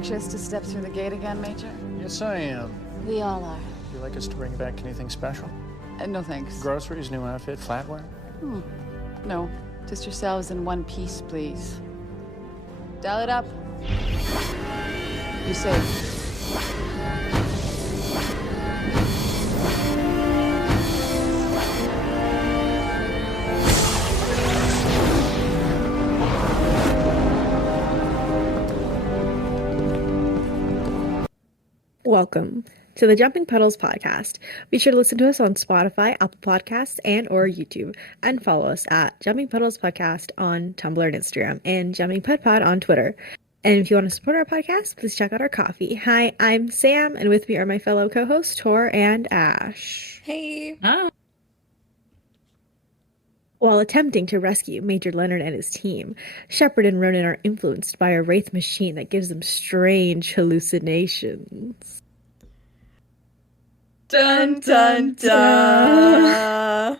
anxious to step through the gate again, Major? Yes, I am. We all are. Would you like us to bring back anything special? No thanks. Groceries, new outfit, flatware? No, just yourselves in one piece, please. Dial it up. You safe. Welcome to the Jumping Puddles podcast. Be sure to listen to us on Spotify, Apple Podcasts, and or YouTube, and follow us at Jumping Puddles Podcast on Tumblr and Instagram, and Jumping Pud Pod on Twitter. And if you want to support our podcast, please check out our coffee. Hi, I'm Sam, and with me are my fellow co-hosts Tor and Ash. Hey. Hi. While attempting to rescue Major Leonard and his team, Shepard and Ronon are influenced by a wraith machine that gives them strange hallucinations. Dun dun dun.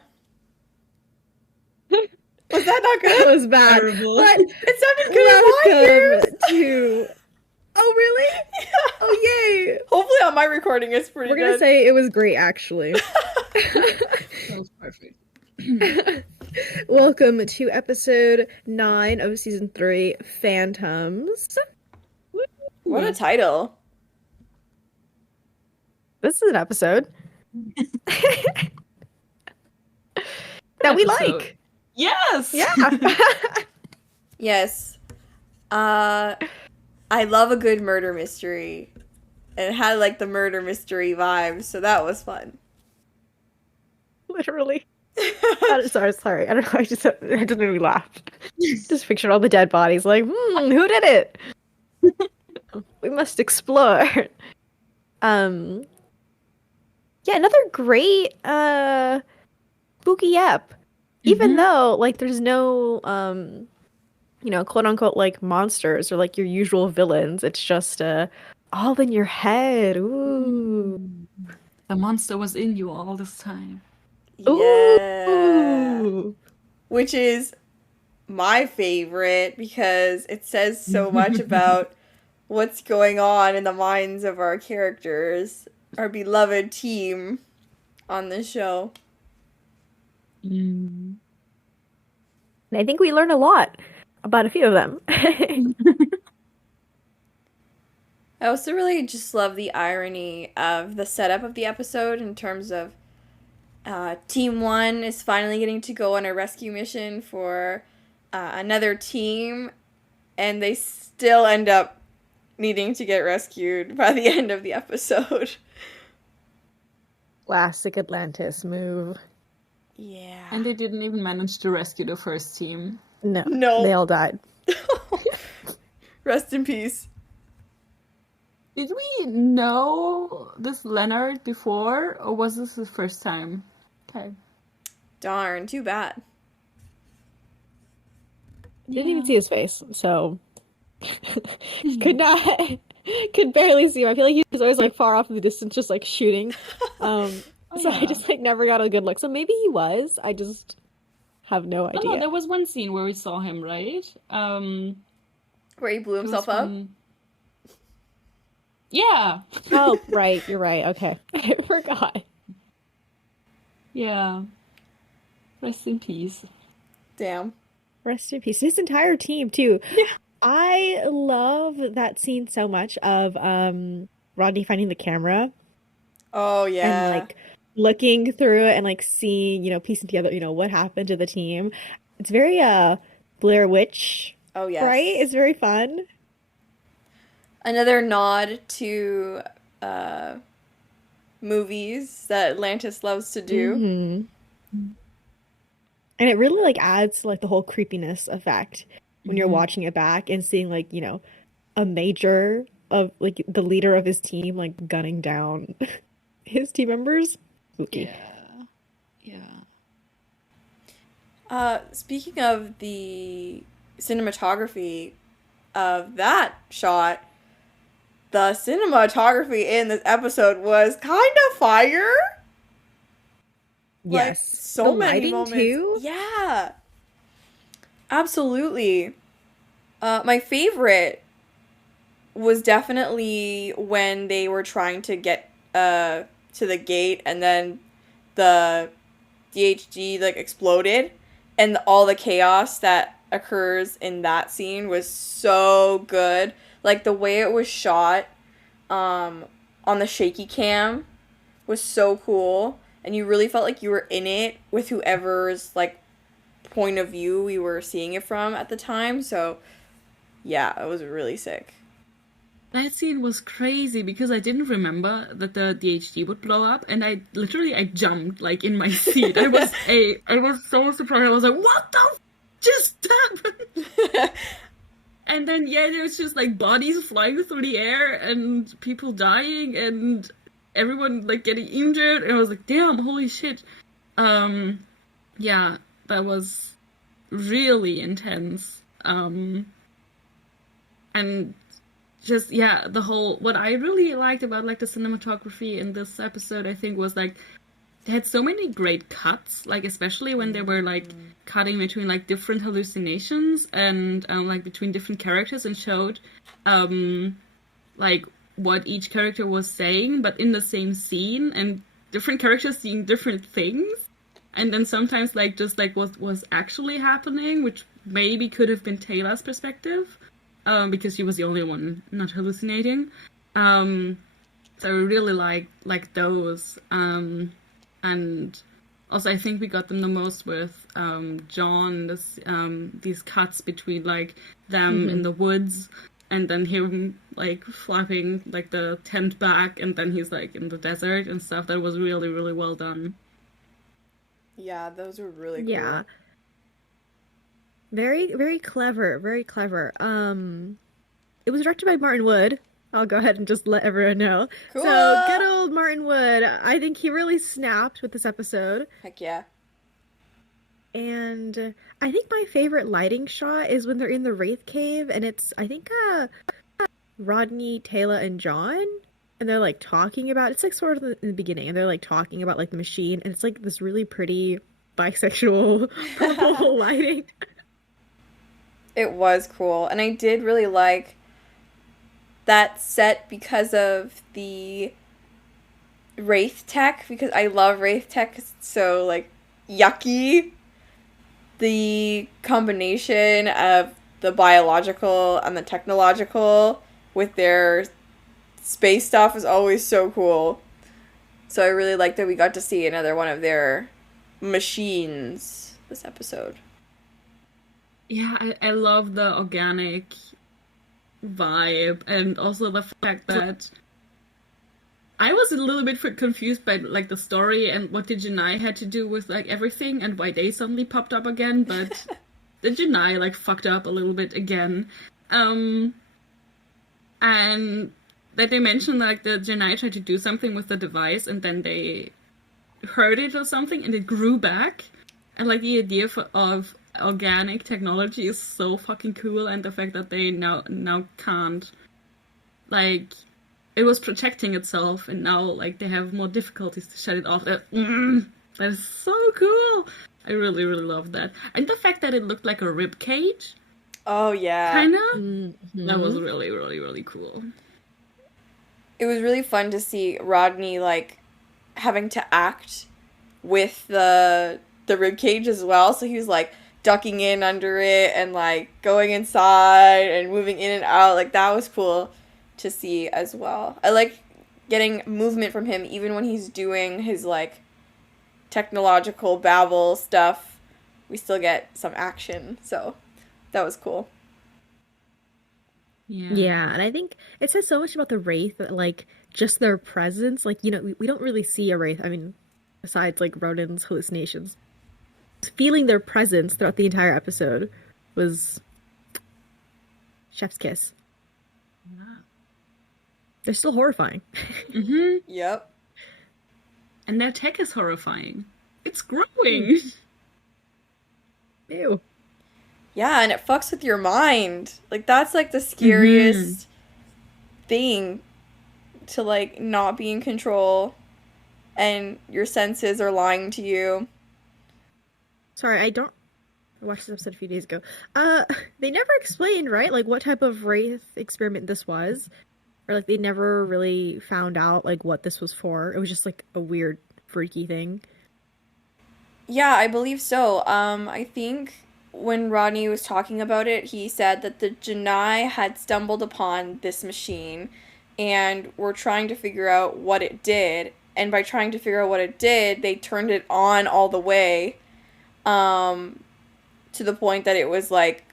Was that not good? That was bad. Terrible. But It sounded good in my ears. welcome to... Oh, really? Yeah. Oh, yay. Hopefully on my recording it's pretty We're going to good. say it was great, actually. That was perfect. Welcome to episode 9 of season 3, Phantoms. What a title. This is an episode that we like. Yes. Yeah. Yes. I love a good murder mystery. And it had like the murder mystery vibes, so that was fun. Literally. Sorry. I don't know. I just made me laugh. Just pictured all the dead bodies. Like, who did it? We must explore. Yeah, another great spooky ep. Even though like there's no quote unquote like monsters or like your usual villains. It's just all in your head. Ooh. The monster was in you all this time. Yeah. Ooh. Which is my favorite because it says so much about what's going on in the minds of our characters, our beloved team on this show. And I think we learned a lot about a few of them. I also really just love the irony of the setup of the episode in terms of Team 1 is finally getting to go on a rescue mission for another team, and they still end up needing to get rescued by the end of the episode. Classic Atlantis move. Yeah. And they didn't even manage to rescue the first team. No, No. they all died. Rest in peace. Did we know this Leonard before, or was this the first time? Okay. Darn, too bad. Didn't even see his face, so could barely see him. I feel like he was always like far off in the distance, just like shooting. So I just like never got a good look. So maybe he was. I just have no idea. Oh, no, there was one scene where we saw him, right? Where he blew It was himself up? when- Yeah. Oh, right. You're right. Okay, I forgot. Yeah. Rest in peace. Damn. Rest in peace. His entire team too. Yeah. I love that scene so much of Rodney finding the camera Oh, yeah. and like looking through it and like seeing, piecing together, what happened to the team. It's very Blair Witch, Oh, yes. right? It's very fun. Another nod to movies that Atlantis loves to do. Mhm. And it really like adds to like the whole creepiness effect when you're watching it back and seeing like, a major of like the leader of his team like gunning down his team members. Spooky. Yeah. Speaking of the cinematography of that shot, the cinematography in this episode was kind of fire. Like, Yes. so The many lighting, moments. too? Yeah. Absolutely. My favorite was definitely when they were trying to get to the gate, and then the DHD like exploded, and all the chaos that occurs in that scene was so good. Like the way it was shot on the shaky cam was so cool, and you really felt like you were in it with whoever's like point of view we were seeing it from at the time. So yeah, it was really sick. That scene was crazy because I didn't remember that the DHD would blow up, and I jumped like in my seat. I was so surprised. I was like, "What the just happened?" And then there was just like bodies flying through the air and people dying and everyone like getting injured, and I was like, "Damn, holy shit!" Yeah, that was really intense. And just the whole, what I really liked about like the cinematography in this episode, I think, was like they had so many great cuts, like especially when they were like cutting between like different hallucinations and like between different characters, and showed like what each character was saying, but in the same scene, and different characters seeing different things, and then sometimes like just like what was actually happening, which maybe could have been Teyla's perspective. Because she was the only one not hallucinating. So I really like those. And also I think we got them the most with John, these cuts between like them in the woods, and then him like flapping like the tent back, and then he's like in the desert and stuff. That was really, really well done. Yeah, those were really cool. Yeah. Very, very clever. Very clever. It was directed by Martin Wood. I'll go ahead and just let everyone know. Cool. So, good old Martin Wood. I think he really snapped with this episode. Heck yeah. And I think my favorite lighting shot is when they're in the Wraith Cave, and it's, I think, Rodney, Teyla, and John, and they're, like, talking about, it's, like, sort of in the beginning, and they're, like, talking about, like, the machine, and it's, like, this really pretty bisexual purple lighting. It was cool, and I did really like that set because of the wraith tech, because I love wraith tech, it's so like yucky. The combination of the biological and the technological with their space stuff is always so cool. So I really like that we got to see another one of their machines this episode. Yeah, I love the organic vibe, and also the fact that I was a little bit confused by like the story and what the Janai had to do with like everything and why they suddenly popped up again, but the Janai like fucked up a little bit again. And that they mentioned like the Janai tried to do something with the device and then they heard it or something and it grew back. And like the idea of organic technology is so fucking cool, and the fact that they now can't, like, it was protecting itself and now like they have more difficulties to shut it off. That is so cool. I really, really love that. And the fact that it looked like a rib cage. Oh yeah. Kinda. Mm-hmm. That was really, really, really cool. It was really fun to see Rodney like having to act with the rib cage as well. So he was like ducking in under it and like going inside and moving in and out. Like that was cool to see as well. I like getting movement from him even when he's doing his like technological babble stuff. We still get some action. So that was cool. Yeah, and I think it says so much about the Wraith that, like, just their presence, like, you know, we don't really see a Wraith, I mean, besides, like, Ronon's hallucinations. Feeling their presence throughout the entire episode was chef's kiss. Yeah. They're still horrifying. Mm-hmm. Yep. And their tech is horrifying. It's growing. Ew. Yeah, and it fucks with your mind. Like, that's, like, the scariest thing, to, like, not be in control, and your senses are lying to you. Sorry, I don't I watched this episode a few days ago. They never explained, right? Like what type of wraith experiment this was, or like they never really found out like what this was for. It was just like a weird, freaky thing. Yeah, I believe so. I think when Rodney was talking about it, he said that the Janai had stumbled upon this machine and were trying to figure out what it did. And by trying to figure out what it did, they turned it on all the way, to the point that it was like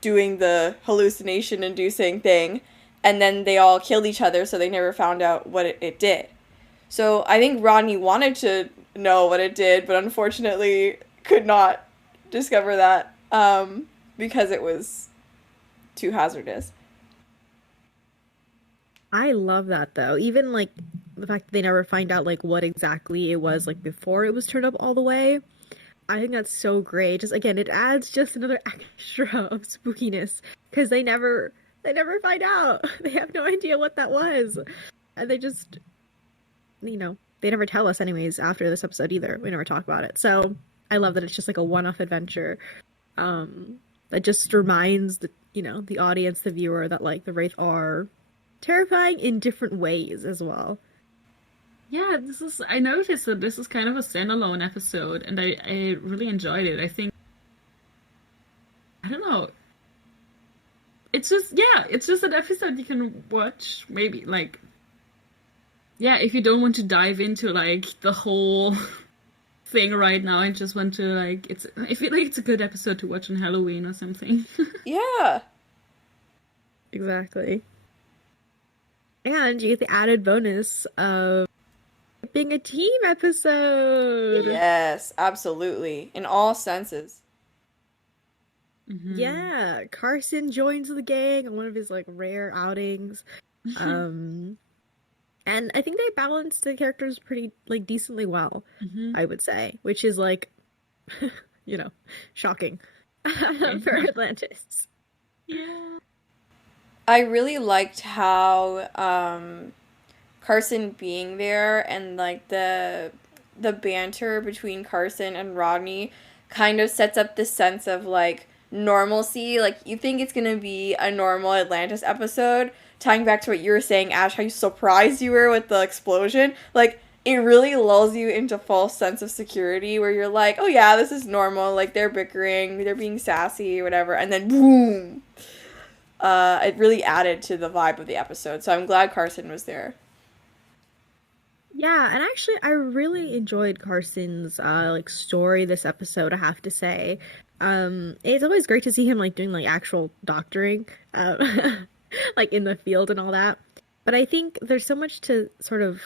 doing the hallucination inducing thing. And then they all killed each other, so they never found out what it did. So I think Rodney wanted to know what it did, but unfortunately could not discover that, because it was too hazardous. I love that though. Even like the fact that they never find out like what exactly it was like before it was turned up all the way. I think that's so great. Just again, it adds just another extra of spookiness because they never find out. They have no idea what that was. And they just they never tell us anyways after this episode either. We never talk about it. So I love that it's just like a one-off adventure. That just reminds the audience, the viewer, that like the Wraith are terrifying in different ways as well. Yeah, I noticed that this is kind of a standalone episode, and I really enjoyed it. I think, I don't know, it's just an episode you can watch, maybe, like, yeah, if you don't want to dive into, like, the whole thing right now and just want to, like, I feel like it's a good episode to watch on Halloween or something. Yeah. Exactly. And you get the added bonus of being a team episode. Yes, absolutely. In all senses. Mm-hmm. Yeah, Carson joins the gang on one of his like rare outings. And I think they balanced the characters pretty like decently well, I would say, which is like shocking for Atlantis. Yeah. I really liked how Carson being there and like the banter between Carson and Rodney kind of sets up this sense of like normalcy. Like you think it's gonna be a normal Atlantis episode, tying back to what you were saying, Ash, how surprised you were with the explosion. Like it really lulls you into false sense of security where you're like, oh yeah, this is normal, like they're bickering, they're being sassy, whatever, and then boom. It really added to the vibe of the episode, so I'm glad Carson was there. Yeah, and actually, I really enjoyed Carson's like story this episode. I have to say, it's always great to see him like doing like actual doctoring, like in the field and all that. But I think there's so much to sort of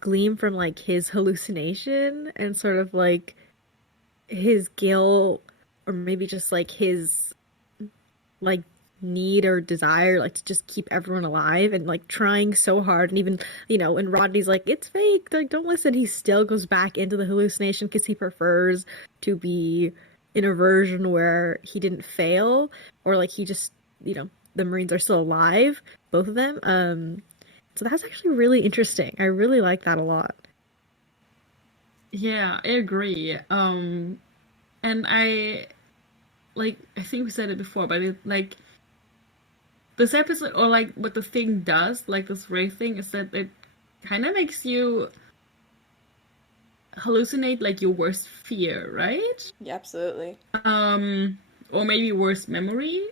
glean from like his hallucination and sort of like his guilt, or maybe just like his like need or desire like to just keep everyone alive and like trying so hard. And even when Rodney's like it's fake, like don't listen, he still goes back into the hallucination because he prefers to be in a version where he didn't fail, or like he just the Marines are still alive, both of them. So that's actually really interesting. I really like that a lot. Yeah, I agree. And I think we said it before, but it like this episode, or like what the thing does, like this wraith thing, is that it kind of makes you hallucinate like your worst fear, right? Yeah, absolutely. Or maybe worst memory,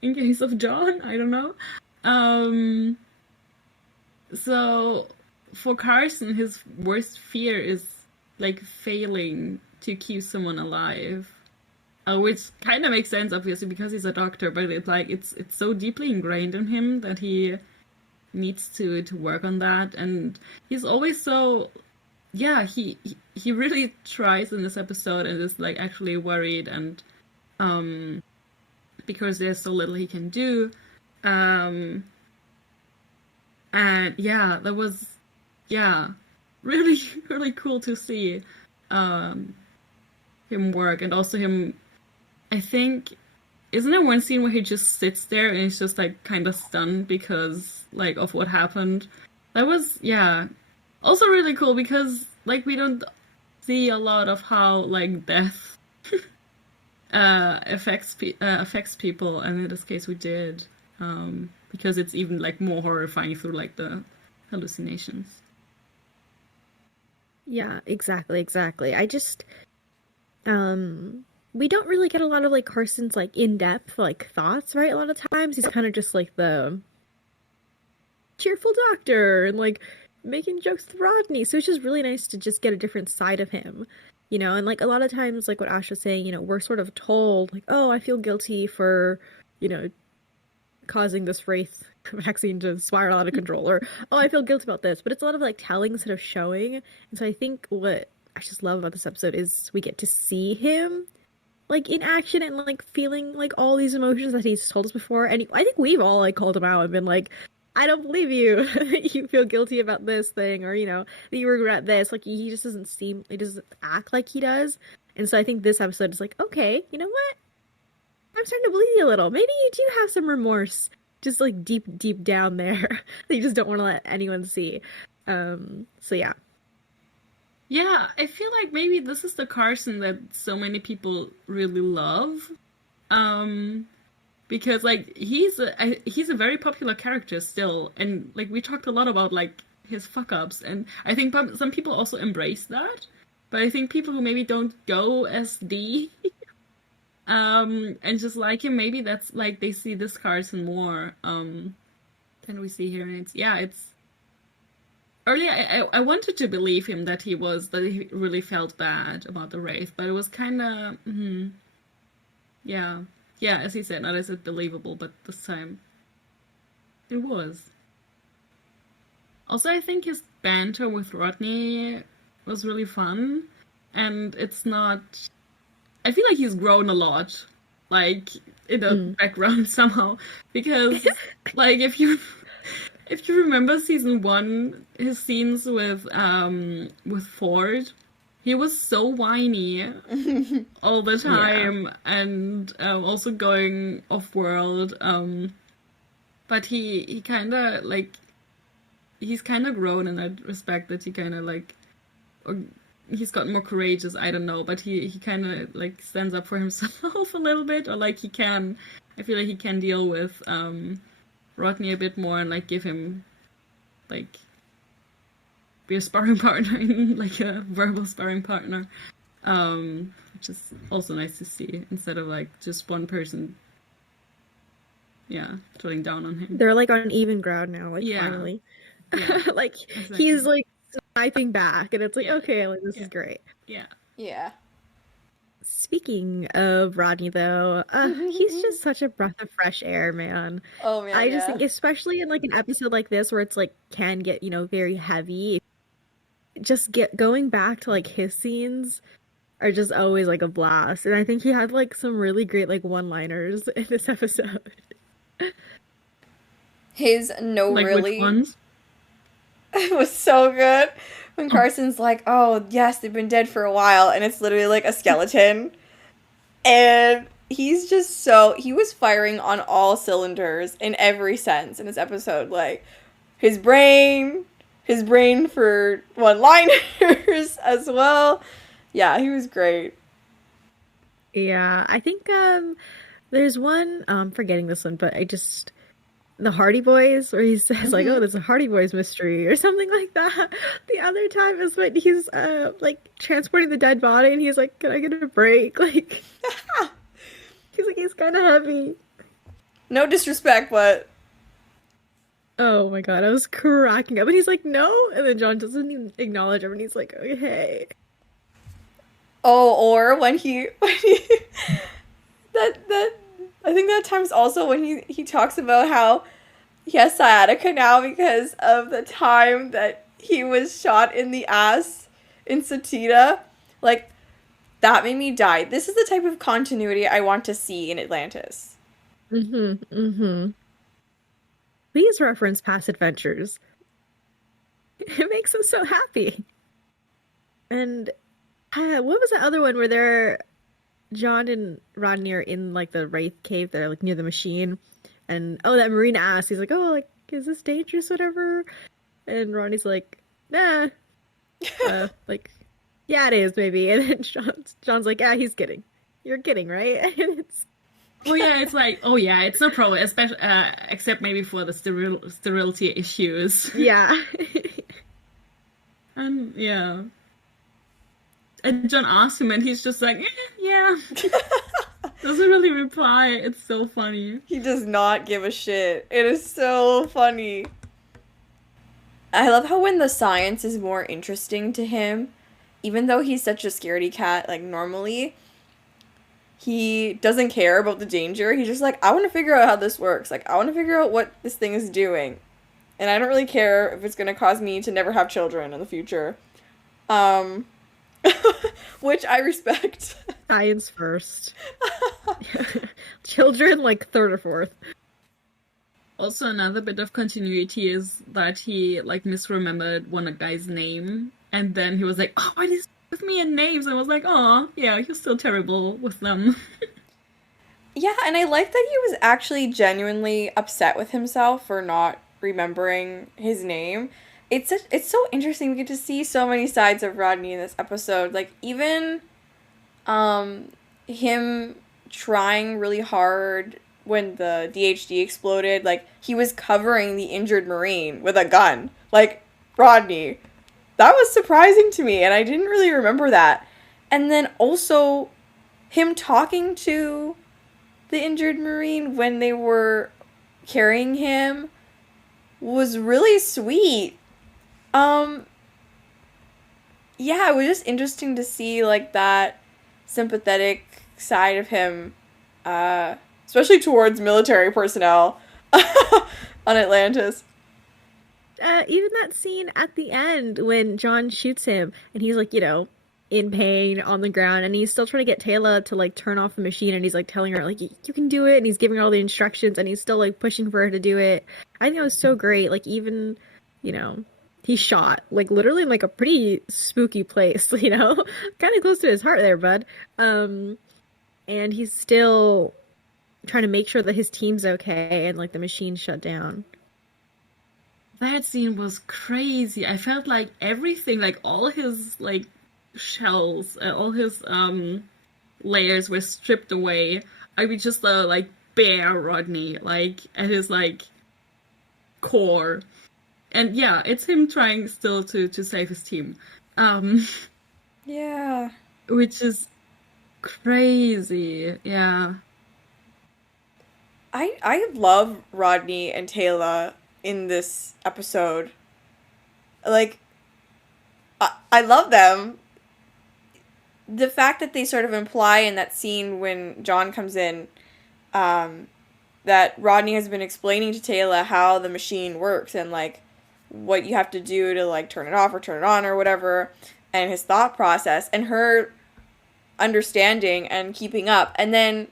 in case of John, I don't know. So for Carson, his worst fear is like failing to keep someone alive. Which kind of makes sense, obviously, because he's a doctor, but it's so deeply ingrained in him that he needs to work on that, and he's always so, yeah, he really tries in this episode and is like actually worried, and because there's so little he can do, and yeah, that was really really cool to see him work, and also him. I think, isn't there one scene where he just sits there and he's just like kind of stunned because like of what happened? That was, yeah, also really cool because like we don't see a lot of how like death affects people, and in this case we did, because it's even like more horrifying through like the hallucinations. Yeah, exactly. I just we don't really get a lot of like Carson's like in-depth like thoughts, right? A lot of times he's kind of just like the cheerful doctor and like making jokes with Rodney. So it's just really nice to just get a different side of him, you know? And like a lot of times, like what Ash was saying, you know, we're sort of told like, oh, I feel guilty for, you know, causing this wraith vaccine to spiral out of control, or oh, I feel guilty about this. But it's a lot of like telling instead of showing. And so I think what I just love about this episode is we get to see him like in action and like feeling like all these emotions that he's told us before. And I think we've all like called him out and been like, I don't believe you. You feel guilty about this thing, or you know, that you regret this. Like he just he doesn't act like he does. And so I think this episode is like, okay, you know what? I'm starting to believe you a little. Maybe you do have some remorse, just like deep down there that you just don't want to let anyone see. So yeah. Yeah, I feel like maybe this is the Carson that so many people really love. Because like he's a very popular character still, and like we talked a lot about like his fuck ups, and I think some people also embrace that, but I think people who maybe don't go as D and just like him, maybe that's like they see this Carson more than we see here, and it's earlier I wanted to believe him that he really felt bad about the wraith, but it was kind of yeah, as he said, not as believable, but this time it was. Also, I think his banter with Rodney was really fun, and it's not. I feel like he's grown a lot, like in the background somehow, because like if you remember season 1, his scenes with Ford, he was so whiny all the time, and also going off world. But he kind of like he's kind of grown in that respect, that he kind of like, or he's gotten more courageous. I don't know, but he kind of like stands up for himself a little bit, or like he can. I feel like he can deal with Rodney a bit more and like give him like be a sparring partner, like a verbal sparring partner, which is also nice to see, instead of like just one person putting down on him. They're like on even ground now, like finally. Like exactly. He's like sniping back, and it's like okay, like this is great. Yeah. Speaking of Rodney, though, he's just such a breath of fresh air, man. Oh man, I just think, especially in like an episode like this where it's like can get, you know, very heavy, just going back to like his scenes are just always like a blast. And I think he had like some really great like one-liners in this episode. His no like really which ones? It was so good. When Carson's like, oh, yes, they've been dead for a while, and it's literally like a skeleton. And he's just he was firing on all cylinders in every sense in this episode. Like, his brain for one-liners as well. Yeah, he was great. Yeah, I think there's one, I'm forgetting this one, but the Hardy Boys, where he says like, oh, there's a Hardy Boys mystery or something like that. The other time is when he's like transporting the dead body, and he's like, can I get a break? Like he's like, he's kind of heavy. No disrespect, but oh my god, I was cracking up. And he's like, no, and then John doesn't even acknowledge him, and he's like, okay. Oh, or when he that I think that time's also when he talks about how he has sciatica now because of the time that he was shot in the ass in Satita. Like, that made me die. This is the type of continuity I want to see in Atlantis. Please reference past adventures. It makes us so happy. And what was that other one where John and Rodney are in like the wraith cave, they're like near the machine, and that Marine asks, he's like, oh, like, is this dangerous, whatever? And Rodney's like, nah. Like, yeah, it is, maybe. And then John's like, yeah, he's kidding. You're kidding, right? And it's Oh yeah, it's like, oh yeah, it's no problem, especially except maybe for the sterility issues. yeah. And yeah. And John asks him, and he's just like, yeah. Doesn't really reply. It's so funny. He does not give a shit. It is so funny. I love how when the science is more interesting to him, even though he's such a scaredy cat, like normally, he doesn't care about the danger. He's just like, I want to figure out how this works. Like, I want to figure out what this thing is doing. And I don't really care if it's going to cause me to never have children in the future. Which I respect. Science first. Children, like, third or fourth. Also, another bit of continuity is that he, like, misremembered one guy's name. And then he was like, oh, why is with me in names? And I was like, oh, yeah, he's still terrible with them. Yeah, and I like that he was actually genuinely upset with himself for not remembering his name. It's so interesting. We get to see so many sides of Rodney in this episode. Like, even him trying really hard when the DHD exploded. Like, he was covering the injured Marine with a gun. Like, Rodney. That was surprising to me, and I didn't really remember that. And then also him talking to the injured Marine when they were carrying him was really sweet. Yeah, it was just interesting to see, like, that sympathetic side of him, especially towards military personnel on Atlantis. Even that scene at the end when John shoots him and he's like, in pain on the ground, and he's still trying to get Teyla to, like, turn off the machine, and he's, like, telling her, like, you can do it, and he's giving her all the instructions, and he's still, like, pushing for her to do it. I think it was so great. Like, even, he shot, like, literally in, like, a pretty spooky place, kind of close to his heart there, bud. And he's still trying to make sure that his team's okay, and, like, the machine shut down. That scene was crazy. I felt like everything, like, all his, like, shells, all his layers were stripped away. I mean, just the, like, bare Rodney, like, at his, like, core. And yeah, it's him trying still to save his team. Yeah. Which is crazy, yeah. I love Rodney and Teyla in this episode. Like, I love them. The fact that they sort of imply in that scene when John comes in, that Rodney has been explaining to Teyla how the machine works and, like, what you have to do to, like, turn it off or turn it on or whatever, and his thought process, and her understanding and keeping up. And then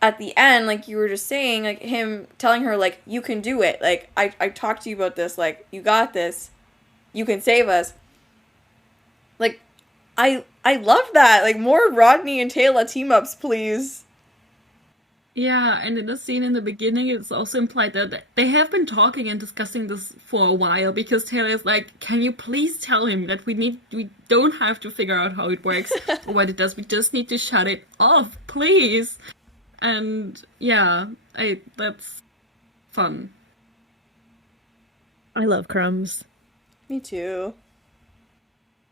at the end, like you were just saying, like, him telling her, like, you can do it. Like, I talked to you about this. Like, you got this. You can save us. Like, I love that. Like, more Rodney and Teyla team-ups, please. Yeah, and in the scene in the beginning, it's also implied that they have been talking and discussing this for a while, because Taylor is like, can you please tell him that we don't have to figure out how it works or what it does, we just need to shut it off, please. And yeah, that's fun. I love crumbs. Me too.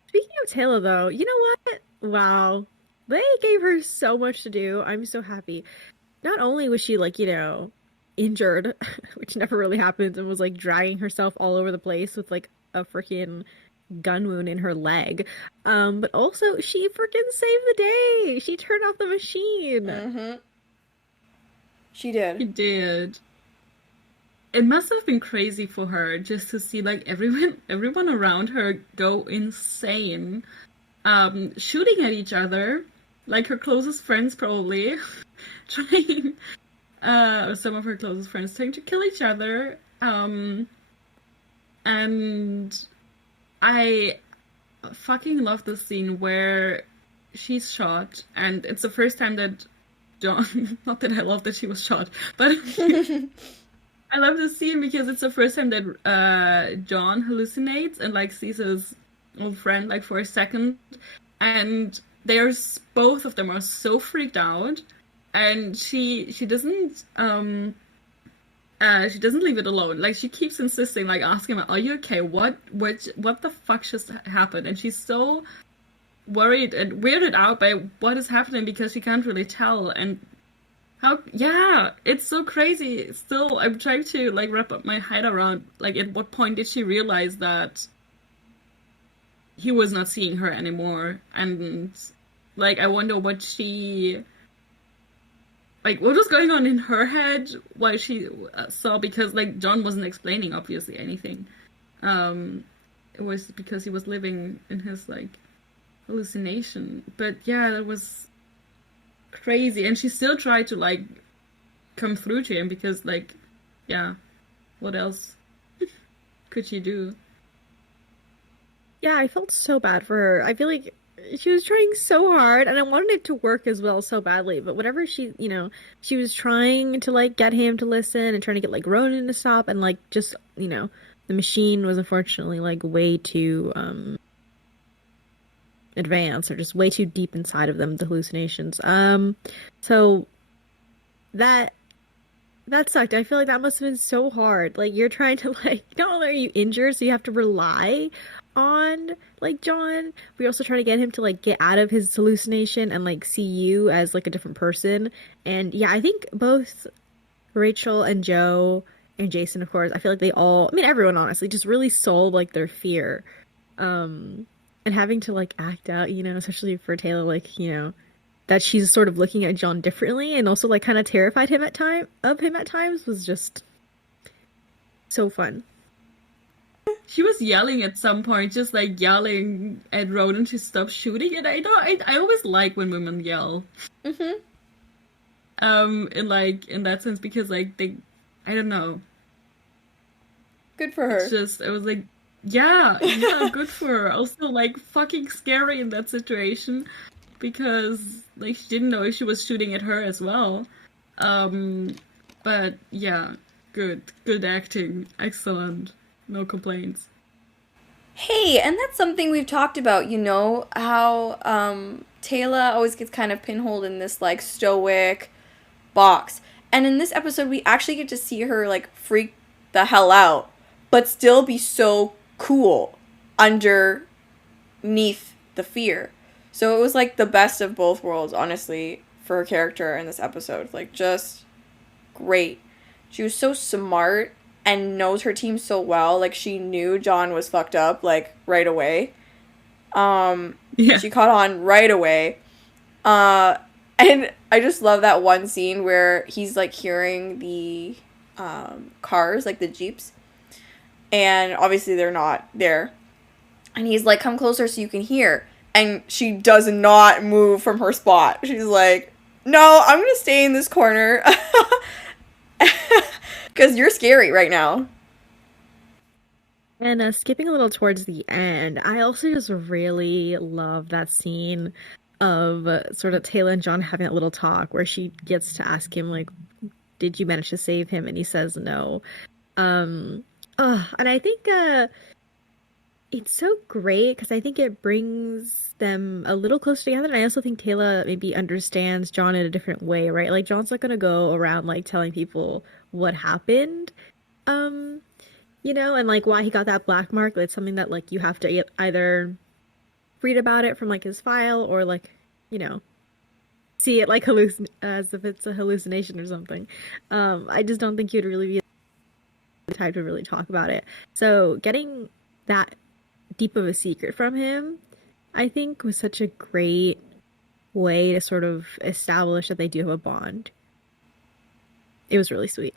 Speaking of Taylor, though, you know what? Wow. They gave her so much to do. I'm so happy. Not only was she, like, injured, which never really happens, and was, like, dragging herself all over the place with, like, a freaking gun wound in her leg, but also she freaking saved the day. She turned off the machine. Mm-hmm. She did. She did. It must have been crazy for her just to see, like, everyone around her go insane, shooting at each other, like her closest friends probably, trying, or some of her closest friends trying to kill each other, and I fucking love this scene where she's shot, and it's the first time that John, not that I love that she was shot, but I love this scene because it's the first time that John hallucinates and, like, sees his old friend, like, for a second, and both of them are so freaked out, and she doesn't she doesn't leave it alone. Like, she keeps insisting, like, asking him, "Are you okay? What the fuck just happened?" And she's so worried and weirded out by what is happening because she can't really tell. And it's so crazy. Still, I'm trying to, like, wrap up my head around, like, at what point did she realize that he was not seeing her anymore? And, like, I wonder what what was going on in her head while she saw, because, like, John wasn't explaining, obviously, anything. It was because he was living in his, like, hallucination. But, yeah, that was crazy. And she still tried to, like, come through to him because, like, yeah, what else could she do? Yeah, I felt so bad for her. I feel like she was trying so hard, and I wanted it to work as well so badly. But whatever she was trying to, like, get him to listen and trying to get, like, Ronan to stop, and, like, just, the machine was unfortunately, like, way too advanced, or just way too deep inside of them, the hallucinations. So that sucked. I feel like that must have been so hard. Like, you're trying to, like, not only are you injured, so you have to rely on, like, John, but you're also trying to get him to, like, get out of his hallucination and, like, see you as, like, a different person. And yeah, I think both Rachel and Joe and Jason, of course, I feel like they all, I mean, everyone, honestly, just really sold, like, their fear. And having to, like, act out, especially for Teyla, like, that she's sort of looking at John differently, and also, like, kind of terrified him at times, was just so fun. She was yelling at some point, just, like, yelling at Ronan to stop shooting. And I always like when women yell. Mm-hmm. In that sense, because, like, I don't know. Good for her. It was like, yeah, good for her. Also, like, fucking scary in that situation, because, like, she didn't know if she was shooting at her as well. But yeah, good acting, excellent, no complaints. Hey, and that's something we've talked about, how Teyla always gets kind of pinholed in this, like, stoic box. And in this episode, we actually get to see her, like, freak the hell out, but still be so cool underneath the fear. So it was, like, the best of both worlds, honestly, for her character in this episode. Like, just great. She was so smart and knows her team so well. Like, she knew John was fucked up, like, right away. She caught on right away. And I just love that one scene where he's, like, hearing the cars, like the Jeeps. And obviously they're not there. And he's like, "Come closer so you can hear." And she does not move from her spot. She's like, "No, I'm going to stay in this corner. Because you're scary right now." And skipping a little towards the end, I also just really love that scene of sort of Teyla and John having that little talk where she gets to ask him, like, "Did you manage to save him?" And he says no. And I think it's so great because I think it brings them a little closer together. And I also think Teyla maybe understands John in a different way, right? Like, John's not going to go around, like, telling people what happened, and, like, why he got that black mark. It's something that, like, you have to either read about it from, like, his file or, like, see it, like, as if it's a hallucination or something. I just don't think you'd really be the type to really talk about it. So getting that deep of a secret from him, I think, was such a great way to sort of establish that they do have a bond. It was really sweet.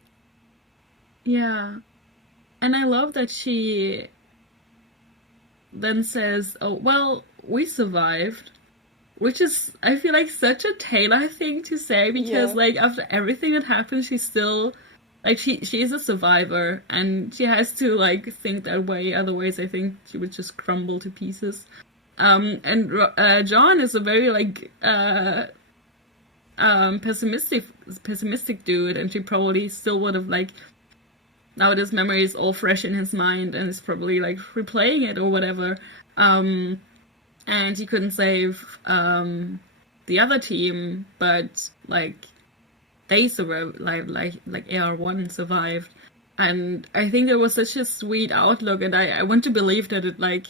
Yeah. And I love that she then says, "Oh, well, we survived." Which is, I feel like, such a Teyla thing to say, because, like, after everything that happened, she's still, like, she is a survivor, and she has to, like, think that way, otherwise I think she would just crumble to pieces. And John is a very, like, pessimistic dude, and she probably still would have, like, now this memory is all fresh in his mind, and is probably, like, replaying it or whatever. and he couldn't save the other team, but like they survived, like AR1 survived. And I think it was such a sweet outlook, and I want to believe that it like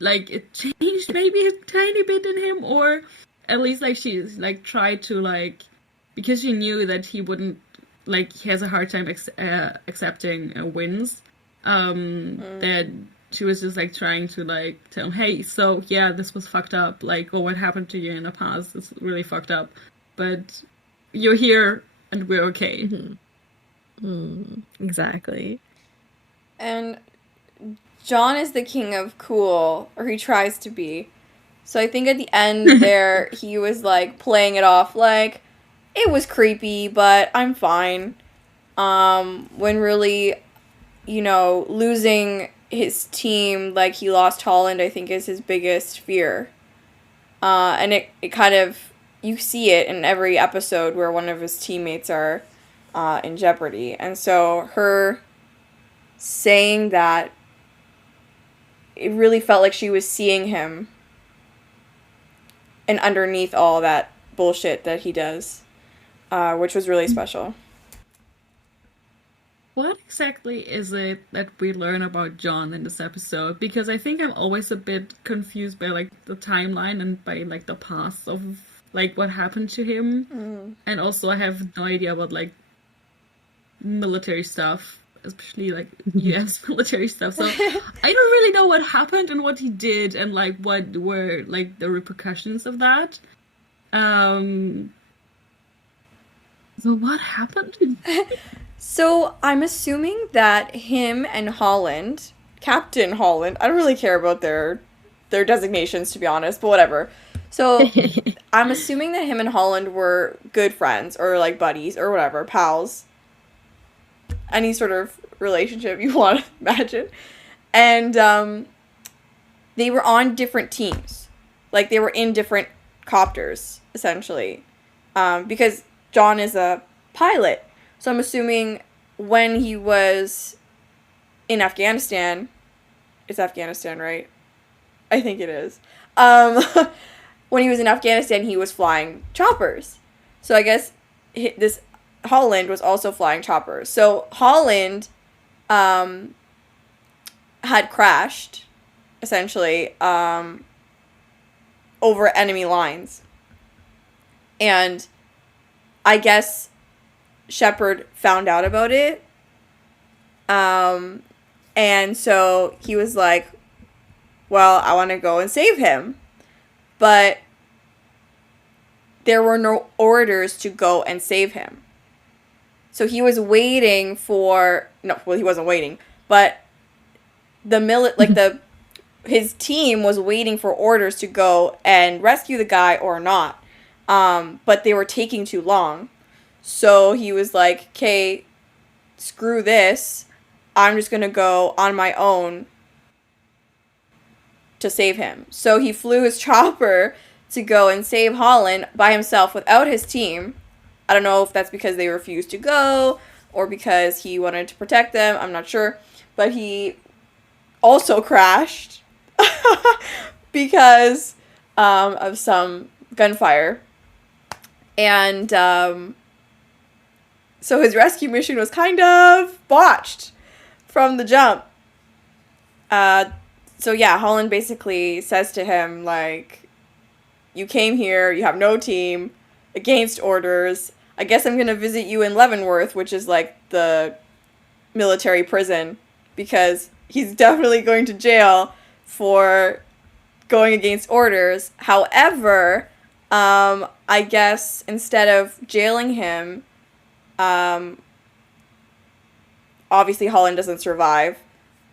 it changed maybe a tiny bit in him, or at least like she like tried to like, because she knew that he wouldn't, like, he has a hard time accepting wins, that she was just like trying to like tell him, hey, so yeah, this was fucked up, like, or what happened to you in the past is really fucked up, but you're here and we're okay. Exactly. And John is the king of cool, or he tries to be. So I think at the end there, he was like playing it off like, it was creepy, but I'm fine. When really, you know, losing his team, like he lost Holland, I think is his biggest fear. And it kind of, you see it in every episode where one of his teammates are in jeopardy. And so her saying that, it really felt like she was seeing him and underneath all that bullshit that he does, which was really special. What exactly is it that we learn about John in this episode? Because I think I'm always a bit confused by like the timeline and by like the past of like what happened to him. And also I have no idea about like military stuff, especially like US military stuff. So I don't really know what happened and what he did and like what were like the repercussions of that. So what happened? So I'm assuming that him and Holland, Captain Holland, I don't really care about their designations, to be honest, but whatever. So I'm assuming that him and Holland were good friends or like buddies or whatever, pals. Any sort of relationship you want to imagine. And they were on different teams. Like, they were in different copters, essentially. Because John is a pilot. So I'm assuming when he was in Afghanistan, it's Afghanistan, right? I think it is. When he was in Afghanistan, he was flying choppers. So I guess this Holland was also flying choppers. So Holland had crashed, essentially, over enemy lines. And I guess Shepard found out about it. And so he was like, well, I want to go and save him. But there were no orders to go and save him. So he was waiting for, no, well, he wasn't waiting, but his team was waiting for orders to go and rescue the guy or not. But they were taking too long. So he was like, okay, screw this. I'm just going to go on my own to save him. So he flew his chopper to go and save Holland by himself without his team. I don't know if that's because they refused to go or because he wanted to protect them. I'm not sure. But he also crashed because of some gunfire. And so his rescue mission was kind of botched from the jump. So yeah, Holland basically says to him, like, you came here, you have no team, against orders. I guess I'm going to visit you in Leavenworth, which is like the military prison, because he's definitely going to jail for going against orders. However, I guess instead of jailing him, obviously Holland doesn't survive.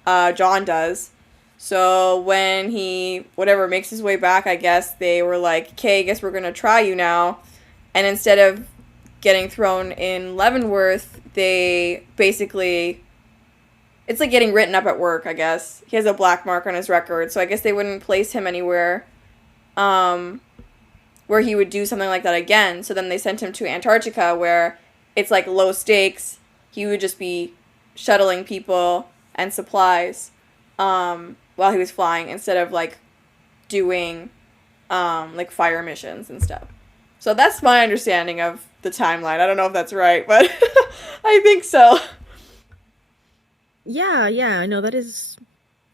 John does. So when he, makes his way back, I guess they were like, okay, I guess we're going to try you now. And instead of getting thrown in Leavenworth, they basically, it's like getting written up at work, I guess. He has a black mark on his record, so I guess they wouldn't place him anywhere where he would do something like that again. So then they sent him to Antarctica, where it's like low stakes. He would just be shuttling people and supplies while he was flying, instead of like doing like fire missions and stuff. So that's my understanding of the timeline. I don't know if that's right, but I think so. Yeah, no, that is,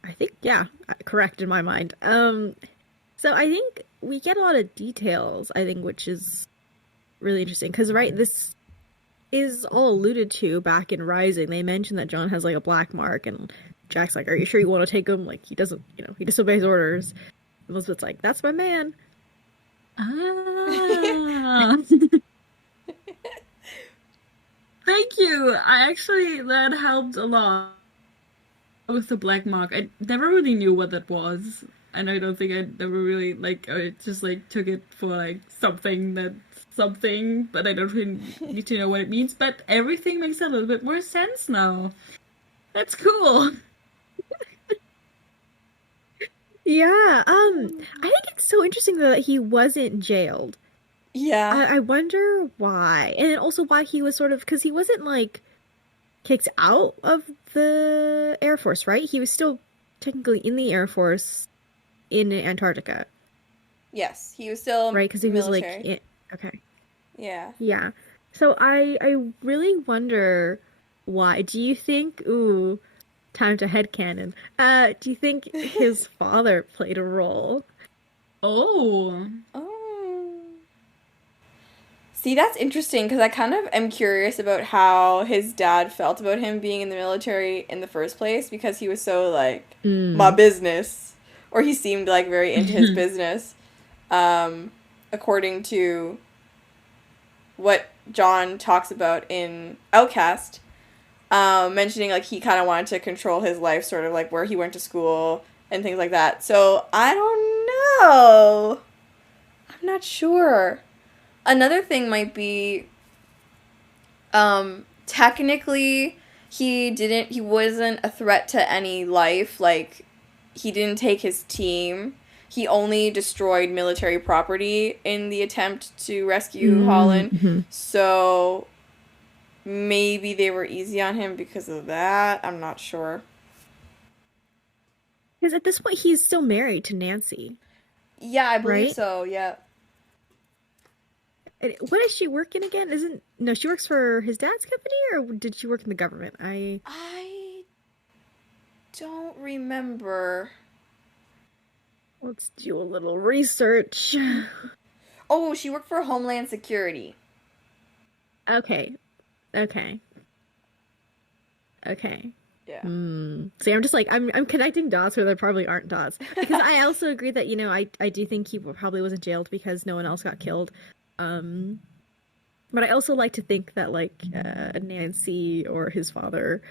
I think, yeah, correct in my mind. So I think we get a lot of details, I think, which is really interesting, because, right, this is all alluded to back in Rising. They mentioned that John has, like, a black mark, and Jack's like, are you sure you want to take him? Like, he doesn't, he disobeys orders. Elizabeth's like, that's my man. Ah. Thank you. That helped a lot with the black mark. I never really knew what that was. And I don't think I ever really, like, I just, like, took it for, like, something, but I don't really need to know what it means. But everything makes a little bit more sense now. That's cool. Yeah, I think it's so interesting, though, that he wasn't jailed. Yeah. I wonder why. And also why he was because he wasn't, like, kicked out of the Air Force, right? He was still technically in the Air Force in Antarctica. Yes, he was still right, because he military. was, like, okay. Yeah. Yeah. So I really wonder why. Do you think, time to headcanon, do you think his father played a role? Oh. See, that's interesting, because I kind of am curious about how his dad felt about him being in the military in the first place, because he was so, like, my business, or he seemed, like, very into his business, according to what John talks about in Outcast, mentioning, like, he kind of wanted to control his life, sort of, like, where he went to school and things like that. So, I don't know. I'm not sure. Another thing might be, technically, he wasn't a threat to any life. Like, he didn't take his team. He only destroyed military property in the attempt to rescue Holland. So, maybe they were easy on him because of that. I'm not sure. Because at this point, he's still married to Nancy. Yeah, I believe right? so, yeah. And what is she working again? No, she works for his dad's company, or did she work in the government? I don't remember. Let's do a little research. Oh, she worked for Homeland Security. Okay. Yeah. See, I'm just like, I'm connecting dots where there probably aren't dots. Because I also agree that, I do think he probably wasn't jailed because no one else got killed. But I also like to think that, like, Nancy or his father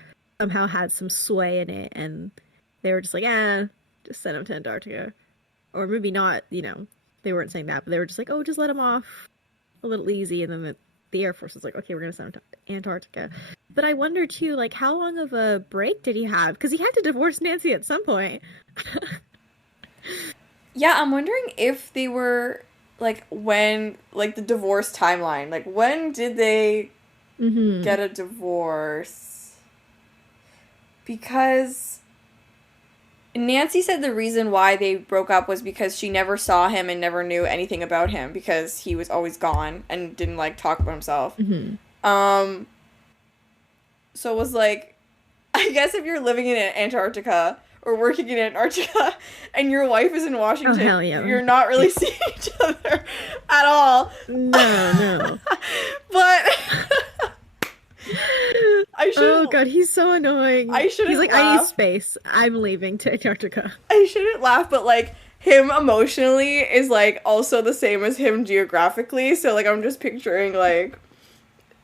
somehow had some sway in it, and they were just like, just send him to Antarctica. Or maybe not, they weren't saying that, but they were just like, oh, just let him off a little easy, and then the Air Force was like, okay, we're gonna send him to Antarctica. But I wonder, too, like, how long of a break did he have? Because he had to divorce Nancy at some point. Yeah, I'm wondering if they were, like, when, like, the divorce timeline. Like, when did they get a divorce? Because Nancy said the reason why they broke up was because she never saw him and never knew anything about him because he was always gone and didn't, like, talk about himself. So it was like, I guess if you're living in Antarctica or working in Antarctica and your wife is in Washington, hell yeah. You're not really seeing each other at all. No. But I should. Oh god, he's so annoying. He's like, laugh. I need space. I'm leaving to Antarctica. I shouldn't laugh, but, like, him emotionally is, like, also the same as him geographically. So, like, I'm just picturing, like,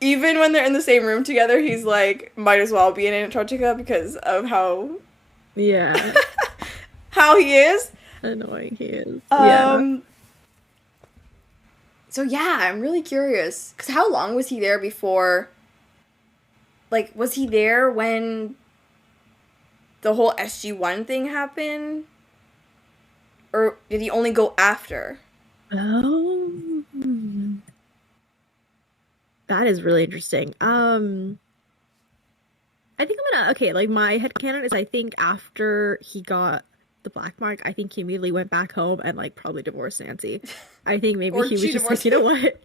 even when they're in the same room together, he's like, might as well be in Antarctica because of how... Yeah. how he is. Annoying he is. So, yeah, I'm really curious. Because how long was he there before... Like, was he there when the whole SG-1 thing happened? Or did he only go after? Oh... That is really interesting. I think I'm gonna... Okay, like, my headcanon is I think after he got the black mark, I think he immediately went back home and like probably divorced Nancy. I think maybe Or he was she just like, divorced you know him. what?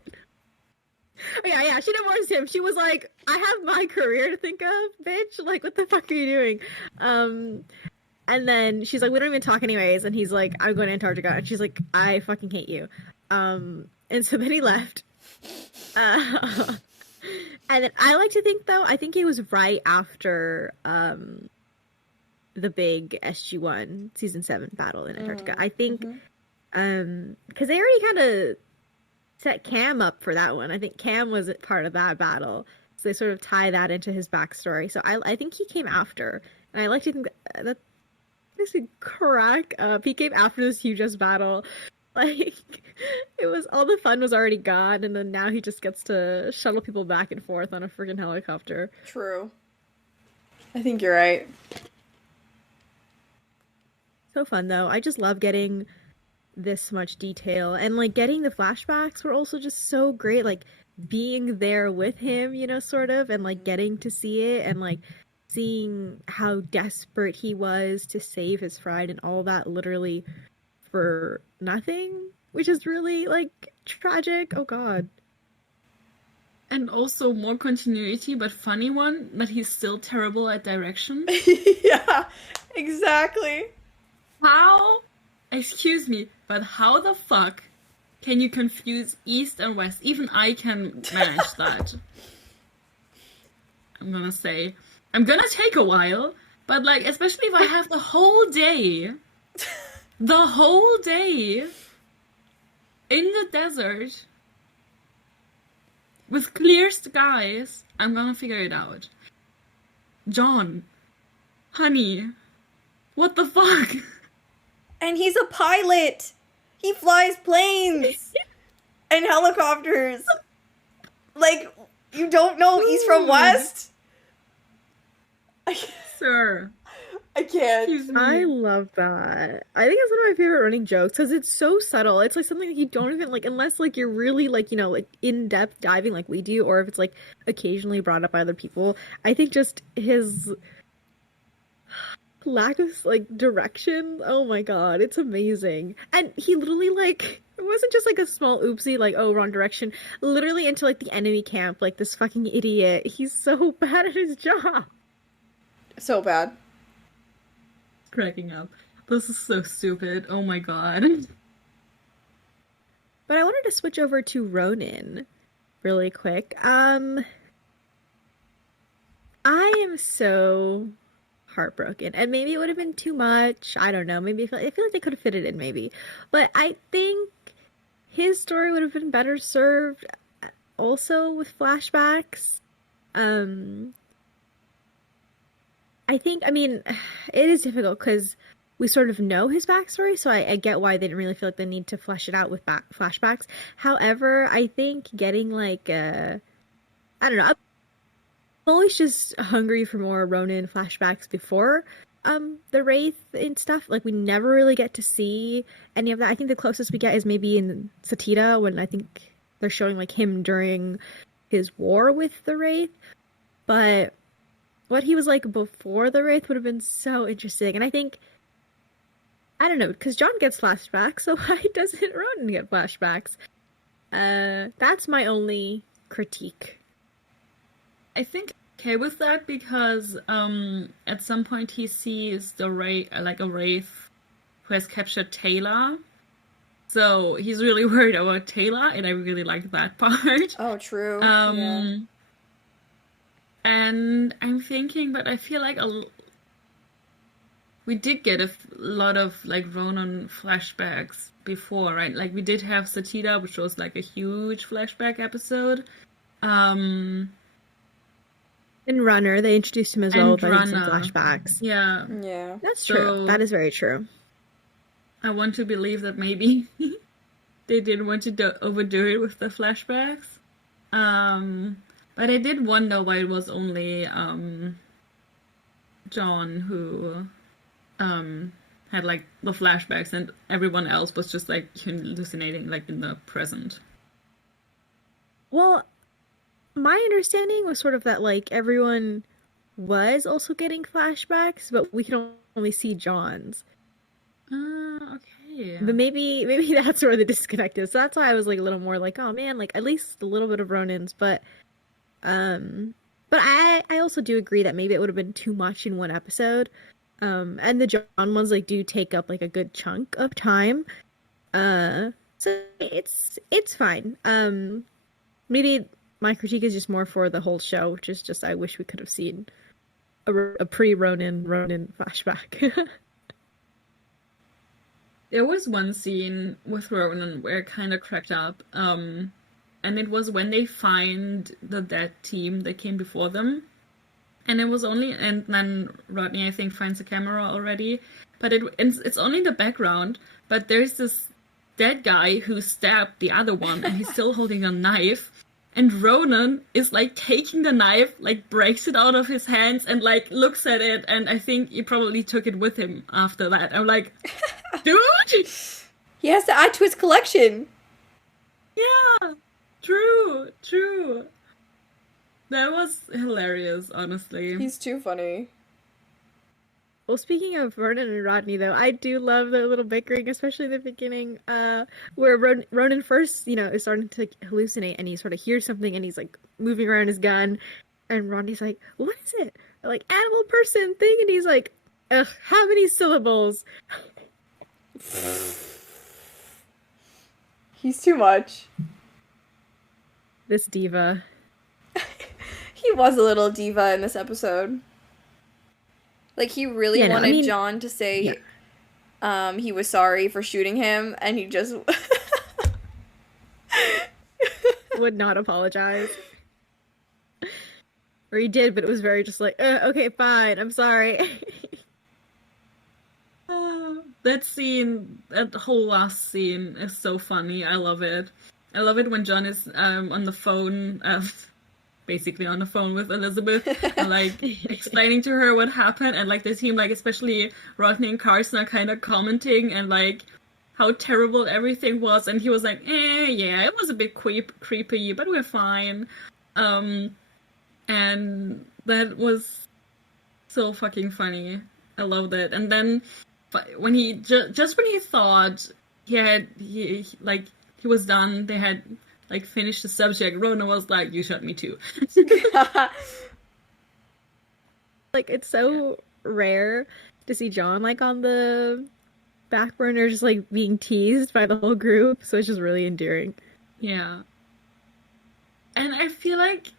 Yeah, she divorced him. She was like, I have my career to think of, bitch. Like, what the fuck are you doing? And then she's like, we don't even talk anyways. And he's like, I'm going to Antarctica. And she's like, I fucking hate you. And so then he left. And then I like to think, though, I think it was right after the big SG-1 season 7 battle in Antarctica. I think, because they already kind of set Cam up for that one. I think Cam was part of that battle. So they sort of tie that into his backstory. So I think he came after. And I like to think that makes me crack up. He came after this hugest battle. Like, it was, all the fun was already gone, and then now he just gets to shuttle people back and forth on a freaking helicopter. True. I think you're right. So fun, though. I just love getting this much detail, and like getting the flashbacks were also just so great. Like being there with him, you know, sort of, and like getting to see it, and like seeing how desperate he was to save his friend and all that, literally for nothing, which is really like tragic. Oh god. And also more continuity, but funny one, that he's still terrible at direction. Yeah, exactly. How? Excuse me, but how the fuck can you confuse east and west? Even I can manage that. I'm gonna say. I'm gonna take a while, but like, especially if I have the whole day in the desert with clear skies, I'm gonna figure it out. John, honey, what the fuck? And he's a pilot. He flies planes and helicopters. Like, you don't know East from West? Sir. I can't. Excuse me. I love that. I think it's one of my favorite running jokes because it's so subtle. It's like something that you don't even like, unless like you're really like, you know, like in-depth diving like we do, or if it's like occasionally brought up by other people. I think just his lack of like direction, oh my god, it's amazing. And he literally like, it wasn't just like a small oopsie like, oh, wrong direction, literally into like the enemy camp, like this fucking idiot. He's so bad at his job. So bad. Cracking up. This is so stupid. Oh my god. But I wanted to switch over to Ronon really quick. I am so heartbroken, and maybe it would have been too much. I don't know. Maybe I feel like they could have fit it in, maybe. But I think his story would have been better served also with flashbacks. I mean, it is difficult because we sort of know his backstory, so I get why they didn't really feel like the need to flesh it out with flashbacks. However, I think getting like I don't know, I'm always just hungry for more Ronin flashbacks before the Wraith and stuff. Like, we never really get to see any of that. I think the closest we get is maybe in Satita, when I think they're showing like him during his war with the Wraith. But what he was like before the Wraith would have been so interesting. And I think, I don't know, because John gets flashbacks, so why doesn't Ronan get flashbacks? That's my only critique. I think okay with that because at some point he sees the Wraith, like a Wraith who has captured Teyla. So he's really worried about Teyla, and I really like that part. Oh, true. Yeah. And I'm thinking, but I feel like we did get a lot of like Ronan flashbacks before, right? Like we did have Satita, which was like a huge flashback episode. In Runner, they introduced him as well by some flashbacks. Yeah. Yeah. That's true. That is very true. I want to believe that maybe they didn't want to overdo it with the flashbacks. But I did wonder why it was only John who had like the flashbacks and everyone else was just like hallucinating like in the present. Well, my understanding was sort of that like everyone was also getting flashbacks, but we can only see John's. Okay. But maybe that's where the disconnect is. So that's why I was like a little more like, oh man, like at least a little bit of Ronins. But I also do agree that maybe it would have been too much in one episode. And the John ones like do take up like a good chunk of time. So it's fine. Maybe my critique is just more for the whole show, which is just I wish we could have seen a pre-Ronin flashback. There was one scene with Ronan where it kind of cracked up, and it was when they find the dead team that came before them. And it was only, and then Rodney, I think, finds the camera already, but it's only the background, but there's this dead guy who stabbed the other one, and he's still holding a knife, and Ronan is, like, taking the knife, like, breaks it out of his hands, and, like, looks at it, and I think he probably took it with him after that. I'm like, dude! He has to add to his collection. Yeah! True. That was hilarious, honestly. He's too funny. Well, speaking of Ronan and Rodney, though, I do love their little bickering, especially in the beginning, where Ronan first, is starting to hallucinate, and he sort of hears something, and he's, like, moving around his gun, and Rodney's like, what is it? Like, animal person thing, and he's like, ugh, how many syllables? He's too much. This diva. He was a little diva in this episode. Like, he really wanted John to say he was sorry for shooting him, and he just would not apologize. Or he did, but it was very just like, okay, fine, I'm sorry. That scene, that whole last scene is so funny. I love it. I love it when John is on the phone, basically on the phone with Elizabeth, and, like, explaining to her what happened, and, like, the team, like, especially Rodney and Carson are kind of commenting, and, like, how terrible everything was, and he was like, yeah, it was a bit creepy, but we're fine. And that was so fucking funny. I loved it. And then, when he, just when he thought he was done, they had, like, finished the subject, Rona was like, you shot me too. Like, it's so rare to see John, like, on the back burner, just, like, being teased by the whole group, so it's just really endearing. Yeah. And I feel like,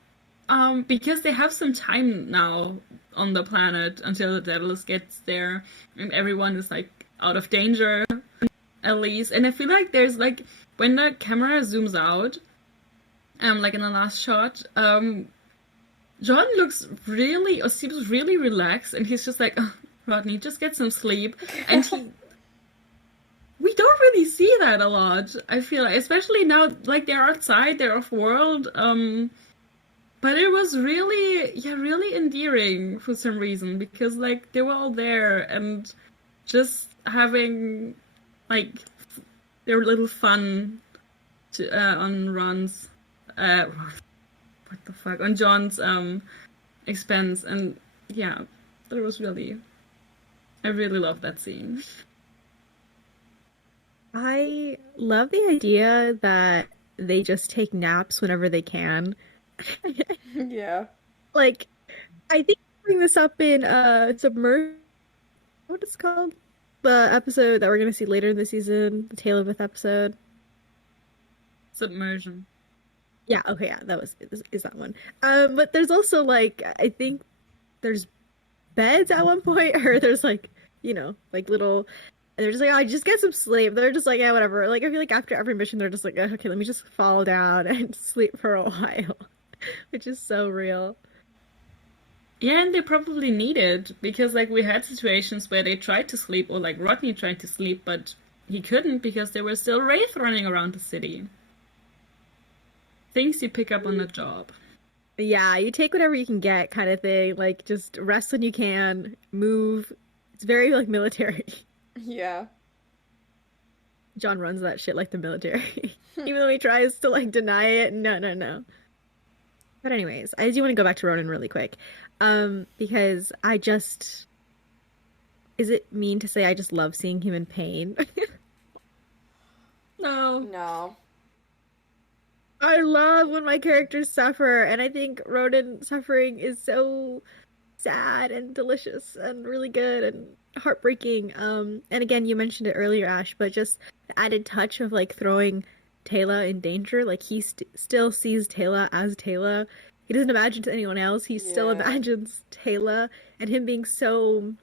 because they have some time now on the planet until the Daedalus gets there, and everyone is, like, out of danger, at least, and I feel like there's, like, when the camera zooms out, like in the last shot, John seems really relaxed, and he's just like, oh, Rodney, just get some sleep. And we don't really see that a lot, I feel like, especially now, like, they're outside, they're off-world, but it was really endearing for some reason, because, like, they were all there, and just having, like, their little fun on Ron's, on John's expense, and yeah, that was I really love that scene. I love the idea that they just take naps whenever they can. Yeah. Like, I think I bring this up in Submerged, what it's called? The episode that we're going to see later in the season, the Teyla episode. Submersion. Yeah, okay, yeah, is that one. But there's also, like, I think there's beds at one point, or there's, like, like, little, and they're just like, oh, just get some sleep. They're just like, yeah, whatever. Like, I feel like after every mission, they're just like, okay, let me just fall down and sleep for a while, which is so real. Yeah, and they probably need it, because, like, we had situations where they tried to sleep, or, like, Rodney tried to sleep, but he couldn't because there were still wraith running around the city. Things you pick up on the job. Yeah, you take whatever you can get, kind of thing. Like, just rest when you can, move. It's very, like, military. Yeah. John runs that shit like the military. Even though he tries to, like, deny it. No. But anyways, I do want to go back to Ronan really quick. Because is it mean to say I just love seeing him in pain? No. No. I love when my characters suffer, and I think Ronan suffering is so sad and delicious and really good and heartbreaking. And again, you mentioned it earlier, Ash, but just the added touch of like throwing Teyla in danger. Like he still sees Teyla as Teyla. He doesn't imagine to anyone else. He still imagines Teyla, and him being so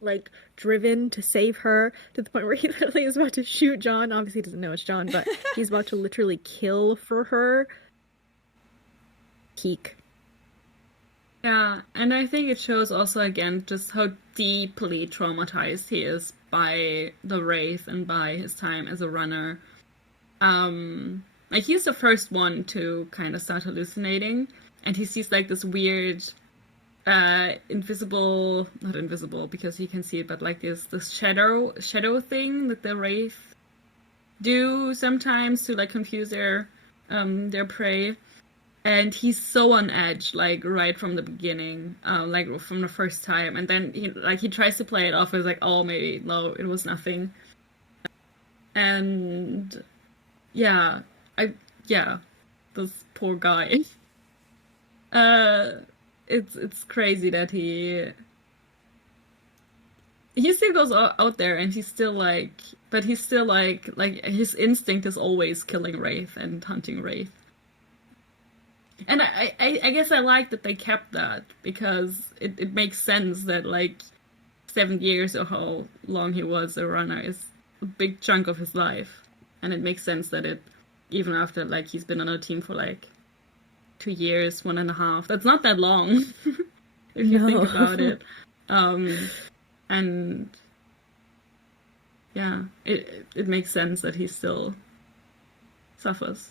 like driven to save her to the point where he literally is about to shoot John. Obviously, he doesn't know it's John, but he's about to literally kill for her. Peak. Yeah, and I think it shows also again just how deeply traumatized he is by the wraith and by his time as a runner. Like he's the first one to kind of start hallucinating, and he sees like this weird not invisible because he can see it, but like this shadow thing that the wraith do sometimes to like confuse their prey. And he's so on edge, like right from the beginning, like from the first time, and then he tries to play it off as like, oh, maybe no, it was nothing. And this poor guy. It's crazy that he still goes out there, and he's still like, but he's still like his instinct is always killing wraith and hunting wraith. And I guess I like that they kept that, because it makes sense that like 7 years or how long he was a runner is a big chunk of his life. And it makes sense that it, even after like he's been on a team for like 2 years, 1.5, that's not that long if you think about it. And yeah, it makes sense that he still suffers.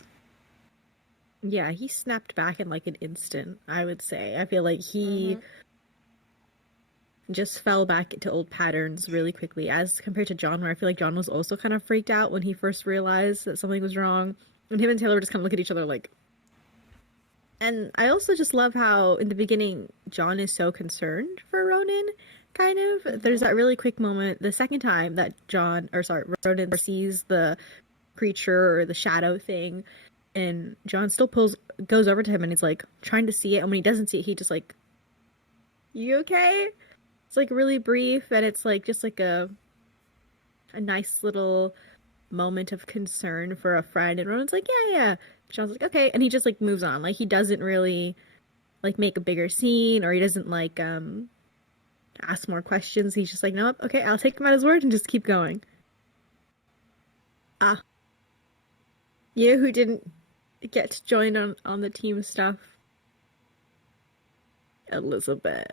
Yeah, he snapped back in like an instant, I would say. I feel like he just fell back into old patterns really quickly, as compared to John, where I feel like John was also kind of freaked out when he first realized that something was wrong. And him and Teyla just kind of look at each other like... And I also just love how, in the beginning, John is so concerned for Ronan, kind of. There's that really quick moment, the second time that Ronan sees the creature or the shadow thing, and John still goes over to him, and he's like trying to see it, and when he doesn't see it, he just like, you okay? It's like really brief, and it's like just like a nice little moment of concern for a friend, and Ronan's like, yeah. John's like, okay, and he just like moves on. Like he doesn't really like make a bigger scene, or he doesn't like ask more questions. He's just like, nope, okay, I'll take him at his word and just keep going. You who didn't get to join on the team stuff? Elizabeth.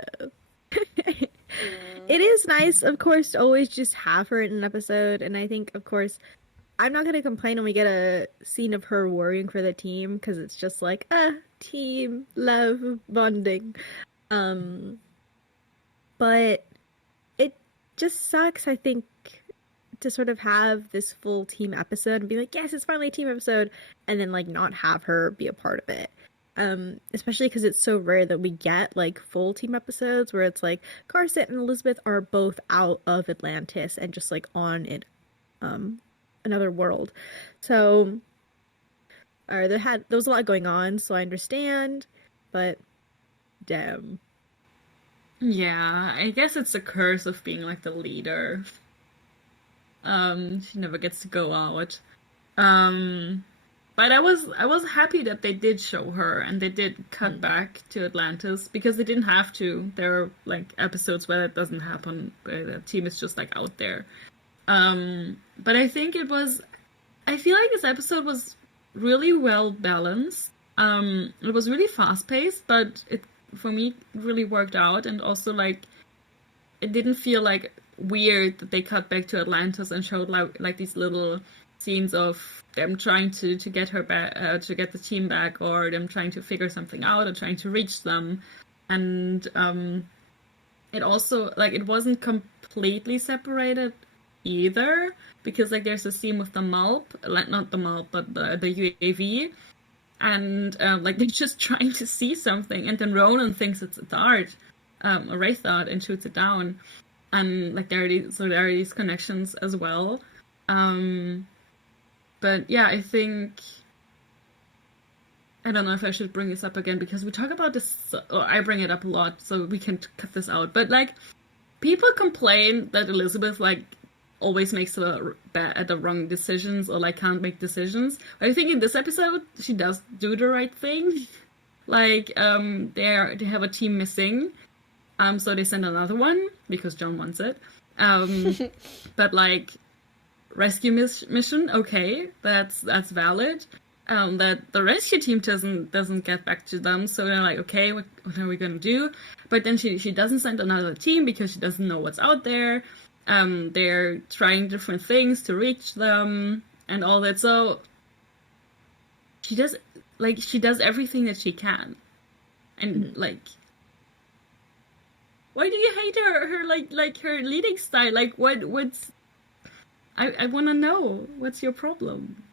It is nice, of course, to always just have her in an episode, and I think, of course, I'm not going to complain when we get a scene of her worrying for the team, because it's just like, team, love, bonding. But it just sucks, I think, to sort of have this full team episode and be like, yes, it's finally a team episode, and then like not have her be a part of it. Especially because it's so rare that we get like full team episodes where it's like Carson and Elizabeth are both out of Atlantis and just like on it, another world. So there was a lot going on, so I understand, but damn. Yeah, I guess it's a curse of being like the leader. She never gets to go out. But I was happy that they did show her, and they did cut back to Atlantis, because they didn't have to. There are like episodes where that doesn't happen, where the team is just like out there. But I think I feel like this episode was really well balanced. It was really fast paced, but it, for me, really worked out. And also like, it didn't feel like weird that they cut back to Atlantis and showed like these little scenes of them trying to get her back, to get the team back, or them trying to figure something out or trying to reach them. And it also, like, it wasn't completely separated either, because like there's a scene with the Malp, like not the Malp, but the UAV, and like they're just trying to see something, and then Ronan thinks it's a dart, a wraith dart, and shoots it down. and like there are these connections as well. But yeah, I think I don't know if I should bring this up again because we talk about this, or I bring it up a lot, so we can cut this out. But like, people complain that Elizabeth like always makes the wrong decisions or like can't make decisions. But I think in this episode she does do the right thing. Like, they have a team missing, so they send another one because John wants it. But like, rescue mission, okay, that's valid. That the rescue team doesn't get back to them, so they're like, okay, what are we gonna do? But then she doesn't send another team because she doesn't know what's out there. They're trying different things to reach them and all that. So she does everything that she can, and like, why do you hate her like her leading style? Like, what's I want to know what's your problem?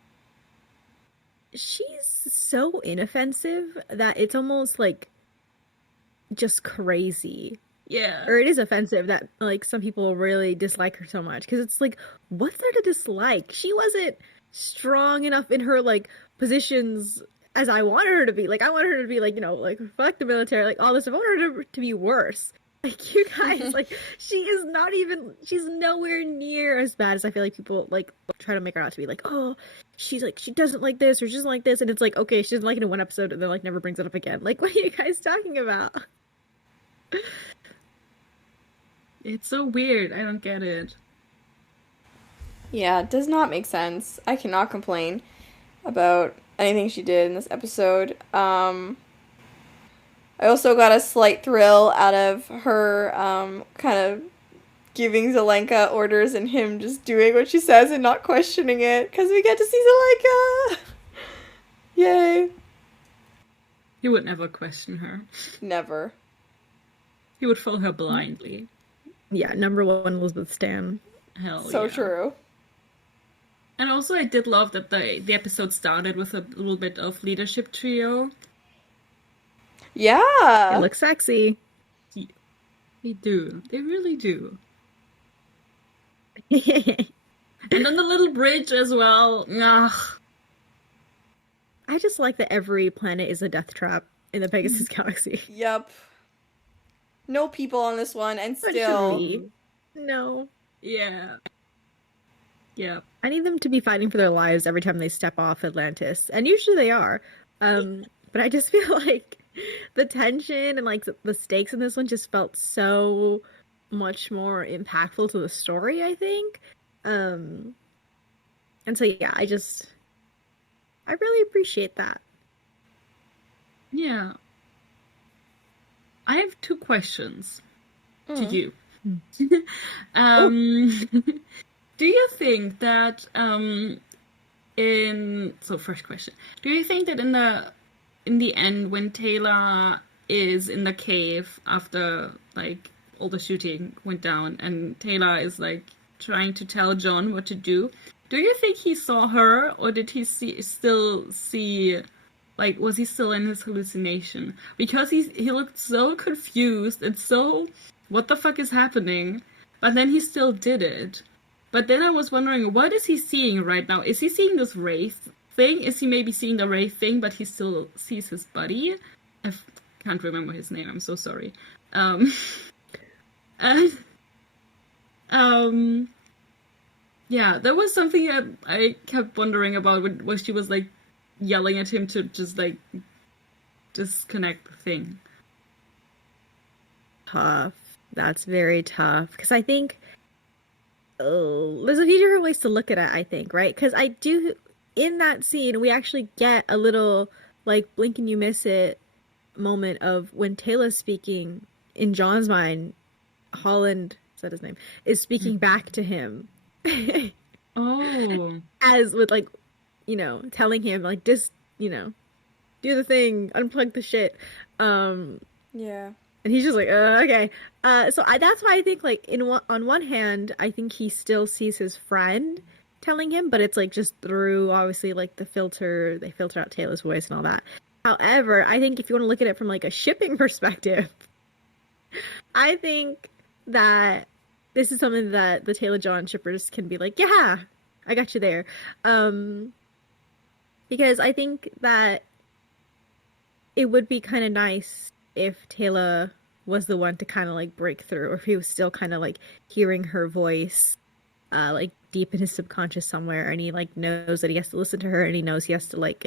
She's so inoffensive that it's almost like just crazy. Yeah. Or it is offensive that like some people really dislike her so much, because it's like, what's there to dislike? She wasn't strong enough in her like positions as I wanted her to be. Like, I wanted her to be like, you know, like, fuck the military, like all this stuff. I wanted her to be worse. Like, you guys, like, she's nowhere near as bad as I feel like people, like, try to make her out to be. Like, oh, she's, like, she doesn't like this, or she doesn't like this, and it's like, okay, she doesn't like it in one episode, and then, like, never brings it up again. Like, what are you guys talking about? It's so weird. I don't get it. Yeah, it does not make sense. I cannot complain about anything she did in this episode. I also got a slight thrill out of her kind of giving Zelenka orders and him just doing what she says and not questioning it, because we get to see Zelenka. Yay. He would never question her. Never. He would follow her blindly. Yeah, number one Elizabeth Stan. Hell so yeah. True. And also I did love that the episode started with a little bit of leadership trio. Yeah. They look sexy. They do. They really do. And on the little bridge as well. Ugh. I just like that every planet is a death trap in the Pegasus Galaxy. Yep. No people on this one, and still. No. Yeah. Yeah. I need them to be fighting for their lives every time they step off Atlantis. And usually they are. But I just feel like the tension and like the stakes in this one just felt so much more impactful to the story, I think. And so yeah, I really appreciate that. Yeah. I have 2 questions to you. Do you think that first question. Do you think that in the end, when Teyla is in the cave after like all the shooting went down and Teyla is like trying to tell John what to do you think he saw her, or did he still see, like, was he still in his hallucination? Because he looked so confused and so, what the fuck is happening? But then he still did it. But then I was wondering, what is he seeing right now? Is he seeing this wraith thing? Is he maybe seeing the wraith thing, but he still sees his buddy? I can't remember his name, I'm so sorry. Yeah, that was something that I kept wondering about when she was, like, yelling at him to just, like, disconnect the thing. Tough. That's very tough. Because I think there's a few different ways to look at it, I think, right? Because I do, in that scene, we actually get a little, like, blink and you miss it moment of when Teyla's speaking, in John's mind, Holland, is that his name, is speaking back to him. Oh. As with, like, you know, telling him, like, just, you know, do the thing, unplug the shit. Yeah. And he's just like, okay. So that's why I think, like, on one hand, I think he still sees his friend telling him, but it's, like, just through, obviously, like, the filter, they filter out Teyla's voice and all that. However, I think if you want to look at it from, like, a shipping perspective, I think that this is something that the Teyla John shippers can be like, yeah, I got you there. Because I think that it would be kind of nice if Teyla was the one to kind of like break through, or if he was still kind of like hearing her voice, like deep in his subconscious somewhere, and he like knows that he has to listen to her, and he knows he has to like,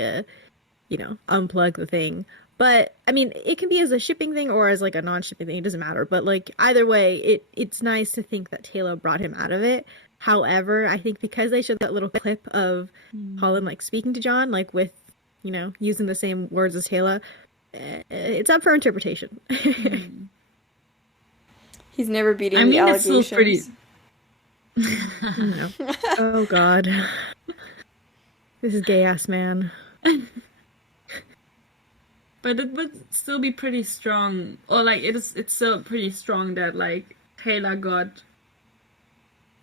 unplug the thing. But I mean, it can be as a shipping thing or as like a non-shipping thing. It doesn't matter. But like either way, it's nice to think that Teyla brought him out of it. However, I think because they showed that little clip of Colin like speaking to John, like with using the same words as Teyla, it's up for interpretation. He's never beating the allegations. It's still pretty. No. Oh God, this is gay ass man. But it would still be pretty strong, or like it's still pretty strong that like Teyla got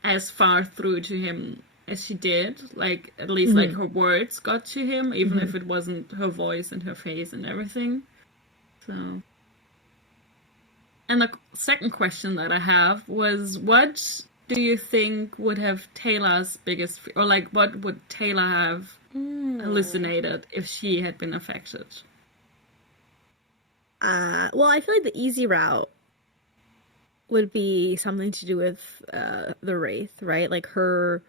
as far through to him as she did. Like at least like her words got to him, even if it wasn't her voice and her face and everything. So, and the second question that I have was, what do you think would have Tayla's biggest, or like what would Teyla have hallucinated if she had been affected? Well, I feel like the easy route would be something to do with the wraith, right? Like her.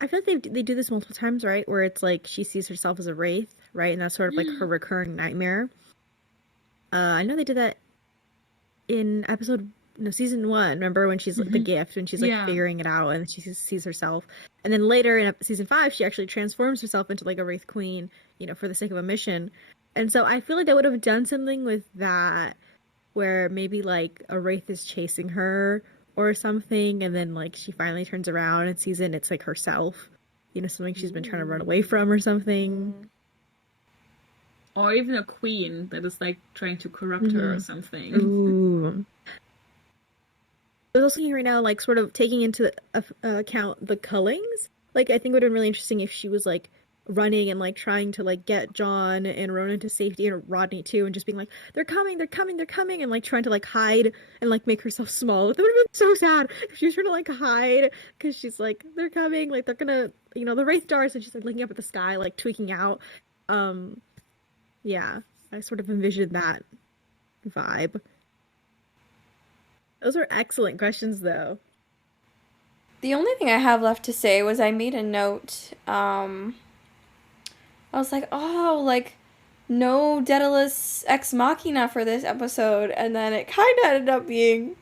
I feel like they do this multiple times, right? Where it's like she sees herself as a wraith, right? And that's sort of like her recurring nightmare. I know they did that in season 1. Remember when she's like the gift, and she's like figuring it out, and she sees herself. And then later in season 5, she actually transforms herself into like a wraith queen, for the sake of a mission. And so I feel like they would have done something with that, where maybe like a wraith is chasing her or something, and then like she finally turns around and sees it, and it's like herself, something she's been trying to run away from or something. Or even a queen that is like trying to corrupt her or something. Ooh. I was also thinking right now, like sort of taking into account the cullings. Like I think it would have been really interesting if she was like running and like trying to like get John and Ronon to safety, and Rodney too, and just being like, they're coming, and like trying to like hide and like make herself small. That would have been so sad if she was trying to like hide, because she's like, they're coming, like they're gonna, the wraith stars, and she's like looking up at the sky, like tweaking out. Yeah, I sort of envisioned that vibe. Those were excellent questions though. The only thing I have left to say was I made a note. I was like, oh, like, no Daedalus Ex Machina for this episode. And then it kind of ended up being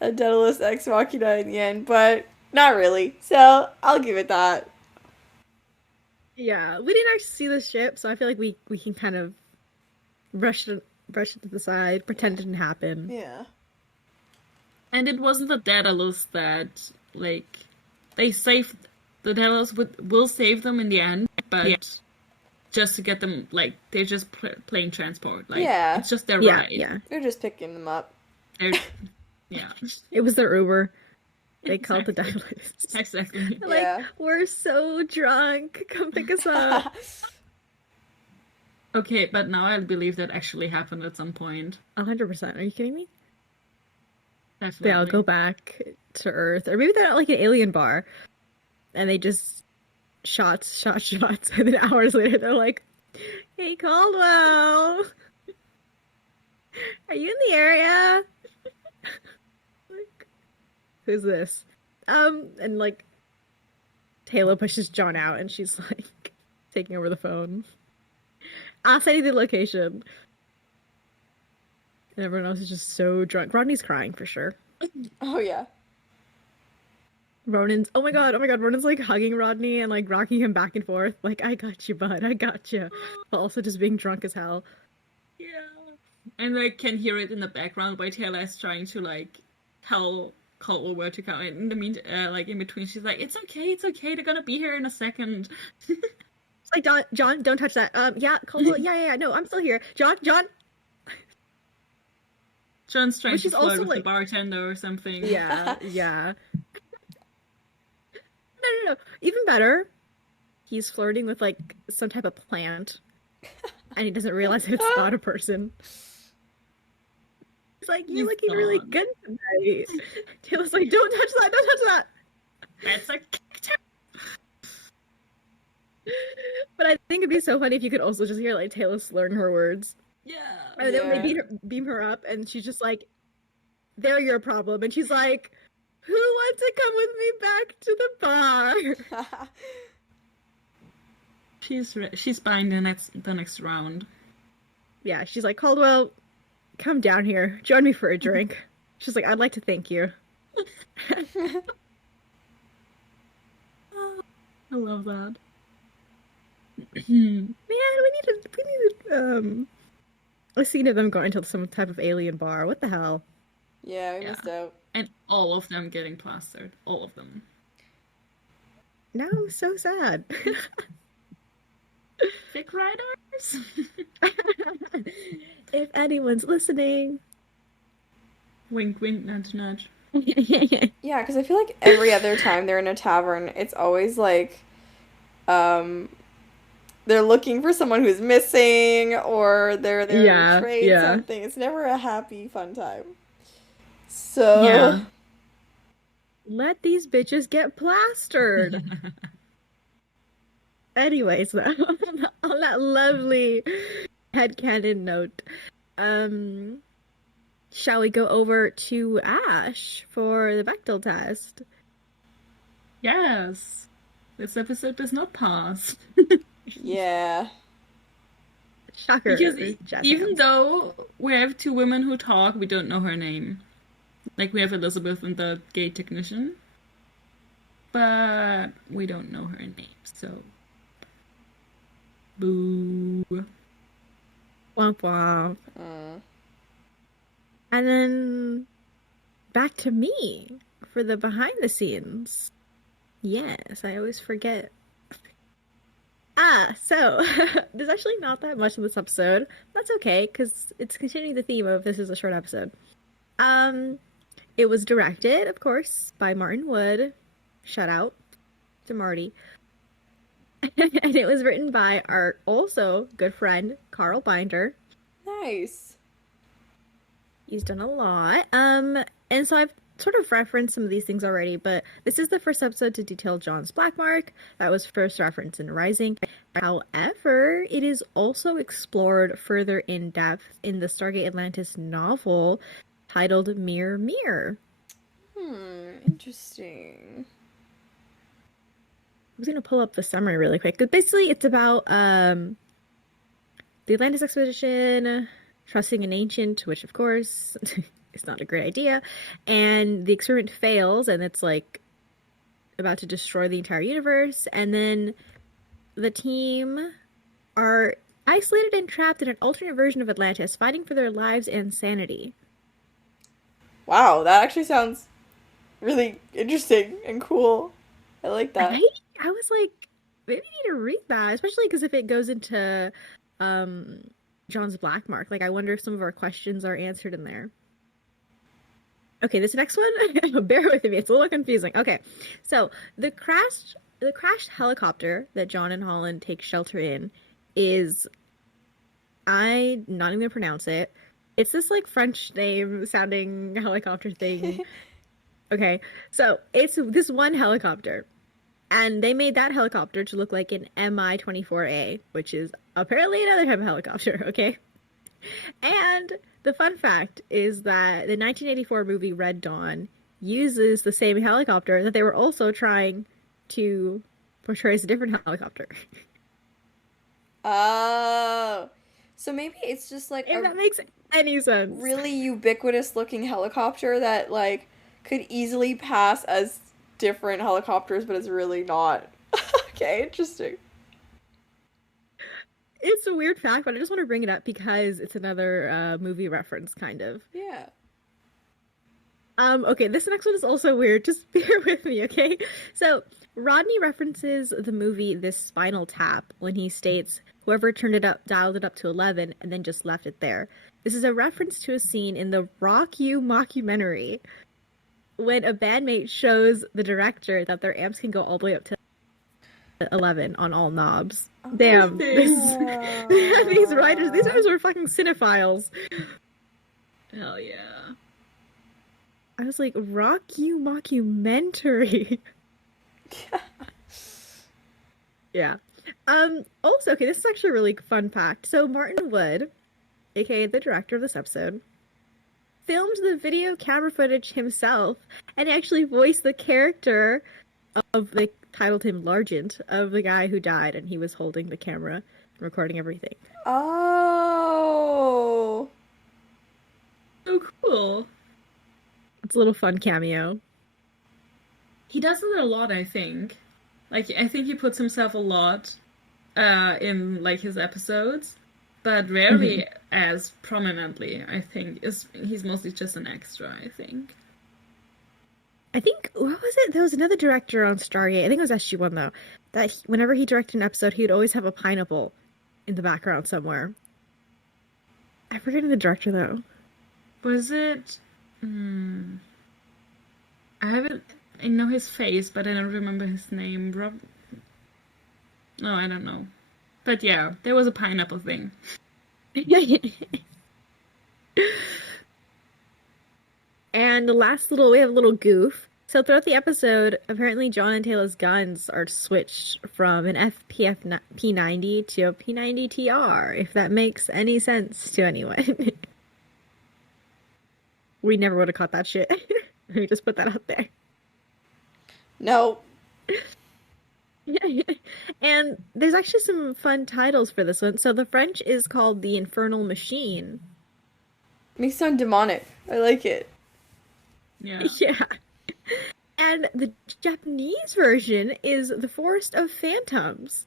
a Daedalus Ex Machina in the end, but not really. So I'll give it that. Yeah, we didn't actually see the ship, so I feel like we can kind of brush it to the side, pretend it didn't happen. Yeah. And it wasn't the Daedalus that, like, they saved, the Daedalus will save them in the end, but just to get them, like, they're just playing transport. Like, it's just their ride. Yeah. They're just picking them up. Yeah. It was their Uber. They called the Daedalus. Exactly. Like, we're so drunk. Come pick us up. Okay, but now I believe that actually happened at some point. 100%. Are you kidding me? Definitely. They all go back to Earth. Or maybe they're at, like, an alien bar. And they just shots. And then hours later, they're like, hey, Caldwell. Are you in the area? Like, who's this? And, like, Teyla pushes John out, and she's, like, taking over the phone. I'll send you the location. And everyone else is just so drunk. Rodney's crying for sure. Oh, yeah. Oh my god, Ronan's like hugging Rodney and like rocking him back and forth. Like, I got you, bud, I got you. But also just being drunk as hell. Yeah. And I can hear it in the background by Teyla is trying to like tell Caldwell where to come. And in the like in between, she's like, it's okay, they're gonna be here in a second. It's like, John, don't touch that. Yeah, Caldwell, yeah, no, I'm still here. John. John's trying to flirt also, with like, the bartender or something. Yeah. No. Even better, he's flirting with, like, some type of plant. And he doesn't realize it's not a person. He's like, you're You looking really thought. good tonight. Teyla's like, don't touch that, don't touch that. That's a character. But I think it'd be so funny if you could also just hear like Teyla slurring her words. Yeah. And then when they Yeah. beam her up, and she's just like, they're your problem. And she's like, who wants to come with me back to the bar? She's buying the next round. Yeah, she's like, Caldwell, come down here. Join me for a drink. She's like, I'd like to thank you. I love that. Man, we need a scene of them going to some type of alien bar. What the hell? Yeah, we Yeah. missed out. And all of them getting plastered. All of them. Now I'm so sad. Fic riders? If anyone's listening. Wink, wink, nudge, nudge. Yeah, because I feel like every other time they're in a tavern, it's always like, they're looking for someone who's missing, or they're there Yeah, to trade yeah. something. It's never a happy, fun time. So, Yeah. Let these bitches get plastered. Anyways, on that lovely headcanon note, shall we go over to Ash for the Bechdel test? Yes. This episode does not pass. yeah. Shocker. Because jazz even hands. though we have two women who talk, we don't know her name. Like, we have Elizabeth and the gate technician. But we don't know her name, so... Boo. Womp womp. Mm. And then back to me for the behind the scenes. Yes, I always forget. So there's actually not that much in this episode. That's okay, because it's continuing the theme of this is a short episode. It was directed, of course, by Martin Wood. Shout out to Marty. And it was written by our also good friend, Carl Binder. Nice. He's done a lot. And so I've sort of referenced some of these things already, but this is the first episode to detail John's black mark. That was first referenced in Rising. However, it is also explored further in depth in the Stargate Atlantis novel titled Mirror Mirror. Interesting. I was going to pull up the summary really quick. But basically, it's about the Atlantis expedition, trusting an ancient, which of course is not a great idea, and the experiment fails, and it's like about to destroy the entire universe, and then the team are isolated and trapped in an alternate version of Atlantis, fighting for their lives and sanity. Wow, that actually sounds really interesting and cool. I like that. Right? I was like, maybe I need to read that, especially because if it goes into John's black mark, like I wonder if some of our questions are answered in there. Okay, this next one, bear with me, it's a little confusing. Okay, so the crashed helicopter that John and Holland take shelter in is, I'm not even gonna pronounce it. It's this like French name sounding helicopter thing. Okay, so it's this one helicopter, and they made that helicopter to look like an Mi-24A, which is apparently another type of helicopter, okay? And the fun fact is that the 1984 movie Red Dawn uses the same helicopter that they were also trying to portray as a different helicopter. Oh. So maybe it's just like If that makes any sense. really ubiquitous looking helicopter that like could easily pass as different helicopters, but it's really not. Okay, interesting. It's a weird fact, but I just want to bring it up because it's another movie reference, kind of. Yeah. Okay, this next one is also weird. Just bear with me, okay? So, Rodney references the movie This Spinal Tap when he states, whoever dialed it up to 11 and then just left it there. This is a reference to a scene in the Rock You mockumentary when a bandmate shows the director that their amps can go all the way up to 11 on all knobs. Damn, these writers were fucking cinephiles. Hell yeah. I was like, rock you mockumentary. Yeah. Also, okay, this is actually a really fun fact. So Martin Wood, aka the director of this episode, filmed the video camera footage himself and actually voiced the character of, they titled him Largent, of the guy who died, and he was holding the camera and recording everything. Oh. So cool. It's a little fun cameo. He does it a lot, I think. Like, I think he puts himself a lot in, like, his episodes, but rarely as prominently, I think. He's mostly just an extra, I think. I think, what was it? There was another director on Stargate, I think it was SG-1 though, that whenever he directed an episode, he would always have a pineapple in the background somewhere. I forget the director though. Was it... I know his face, but I don't remember his name. No, I don't know. But yeah, there was a pineapple thing. And the last we have a little goof. So throughout the episode, apparently John and Teyla's guns are switched from an FPF P90 to a P90 TR, if that makes any sense to anyone. We never would have caught that shit. Let me just put that out there. No. And there's actually some fun titles for this one. So the French is called The Infernal Machine. Makes it sound demonic. I like it. Yeah. Yeah. And the Japanese version is The Forest of Phantoms.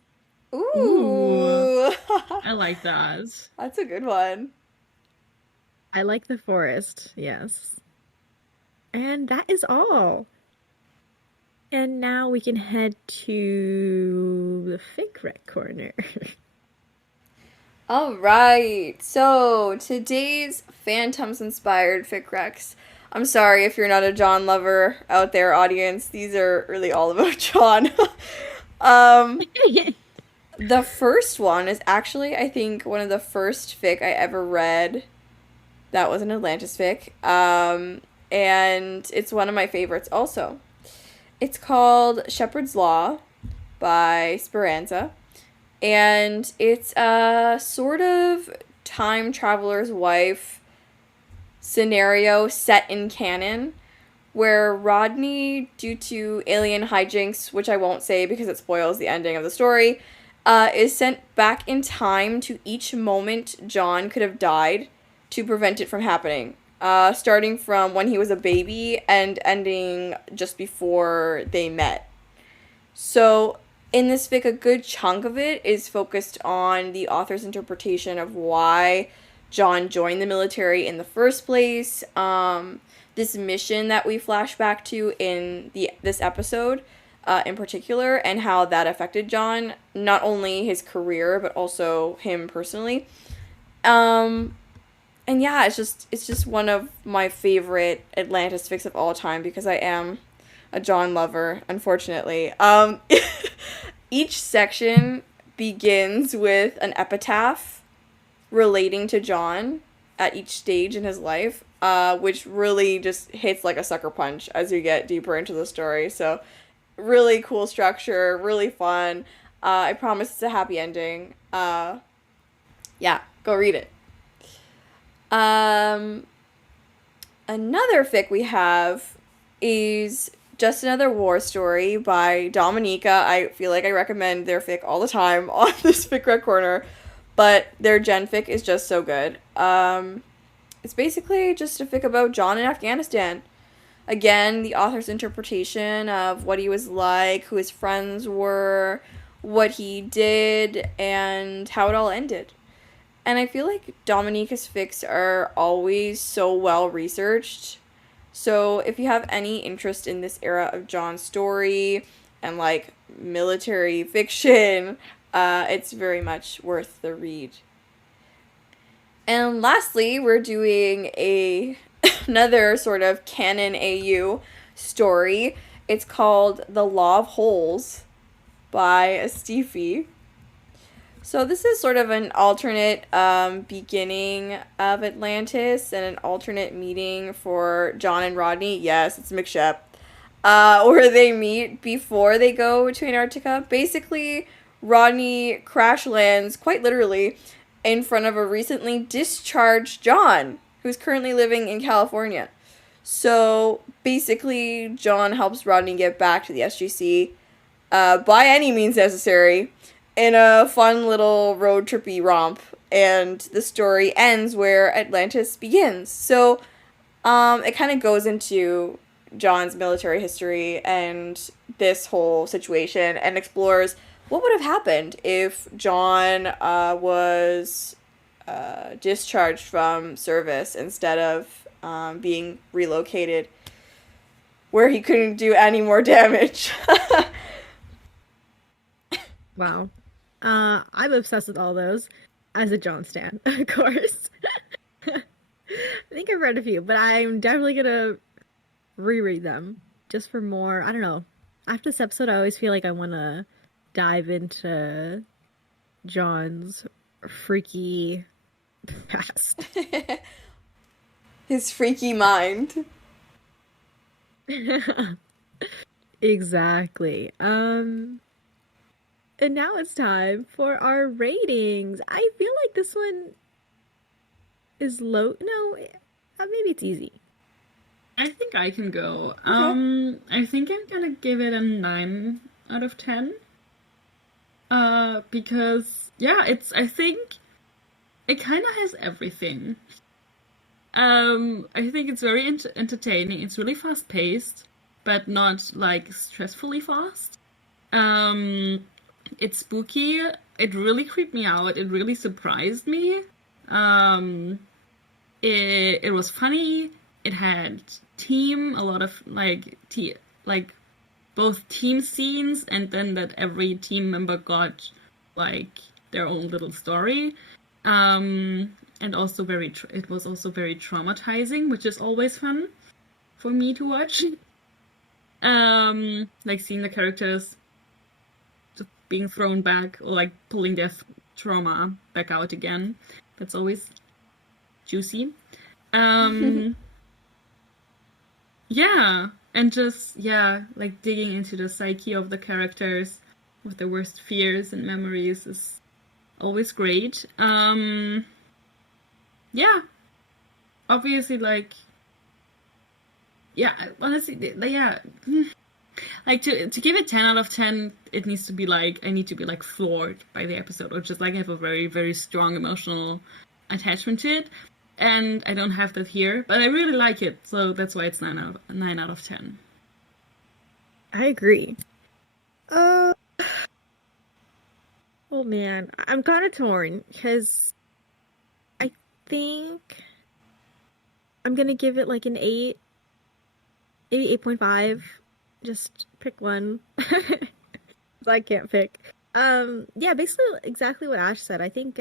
Ooh. I like that. That's a good one. I like the forest, yes. And that is all. And now we can head to the fic rec corner. All right. So today's Phantoms inspired fic recs. I'm sorry if you're not a John lover out there, audience. These are really all about John. The first one is actually, I think, one of the first fic I ever read. That was an Atlantis fic. And it's one of my favorites also. It's called Shepherd's Law by Speranza. And it's a sort of time traveler's wife scenario set in canon where Rodney, due to alien hijinks, which I won't say because it spoils the ending of the story, is sent back in time to each moment John could have died to prevent it from happening. Starting from when he was a baby and ending just before they met. So in this fic, a good chunk of it is focused on the author's interpretation of why John joined the military in the first place. This mission that we flash back to in this episode in particular, and how that affected John, not only his career but also him personally. And yeah, it's just one of my favorite Atlantis fics of all time because I am a John lover, unfortunately. Each section begins with an epitaph relating to John at each stage in his life, which really just hits like a sucker punch as you get deeper into the story. So really cool structure, really fun. I promise it's a happy ending. Yeah, go read it. Another fic we have is Just Another War Story by Dominica. I feel like I recommend their fic all the time on this fic rec corner, but their gen fic is just so good. It's basically just a fic about John in Afghanistan. Again, the author's interpretation of what he was like, who his friends were, what he did, and how it all ended. And I feel like Dominica's fics are always so well researched. So if you have any interest in this era of John's story and like military fiction, it's very much worth the read. And lastly, we're doing another sort of canon AU story. It's called The Law of Holes by Astifi. So this is sort of an alternate beginning of Atlantis and an alternate meeting for John and Rodney. Yes, it's McShep. Where they meet before they go to Antarctica. Basically, Rodney crash lands, quite literally, in front of a recently discharged John, who's currently living in California. So basically, John helps Rodney get back to the SGC by any means necessary in a fun little road trippy romp. And the story ends where Atlantis begins. So it kind of goes into John's military history and this whole situation and explores what would have happened if John was discharged from service instead of being relocated where he couldn't do any more damage. Wow. I'm obsessed with all those as a John stan, of course. I think I've read a few, but I'm definitely gonna reread them just for more. I don't know. After this episode, I always feel like I want to dive into John's freaky past. His freaky mind. Exactly. And now it's time for our ratings. I feel like this one is low. No, maybe it's easy. I think I can go. Okay. I think I'm gonna give it a 9 out of 10. Because I think it kind of has everything. I think it's very entertaining. It's really fast paced, but not like stressfully fast. It's spooky. It really creeped me out. It really surprised me. It was funny. It had a lot of both team scenes, and then that every team member got like their own little story. And also it was also very traumatizing, which is always fun for me to watch. Like seeing the characters just being thrown back or like pulling their trauma back out again. That's always juicy. Yeah, and just, like digging into the psyche of the characters with their worst fears and memories is always great. Yeah, obviously, like, honestly, yeah, like to give it 10 out of 10, it needs to be like, I need to be like floored by the episode, or just like have a very, very strong emotional attachment to it. And I don't have that here, but I really like it, so that's why it's 9 out of 10. I agree. Oh man, I'm kind of torn because I think I'm gonna give it like an 8, maybe 8.5. Just pick one. I can't pick. Yeah, basically exactly what Ash said. I think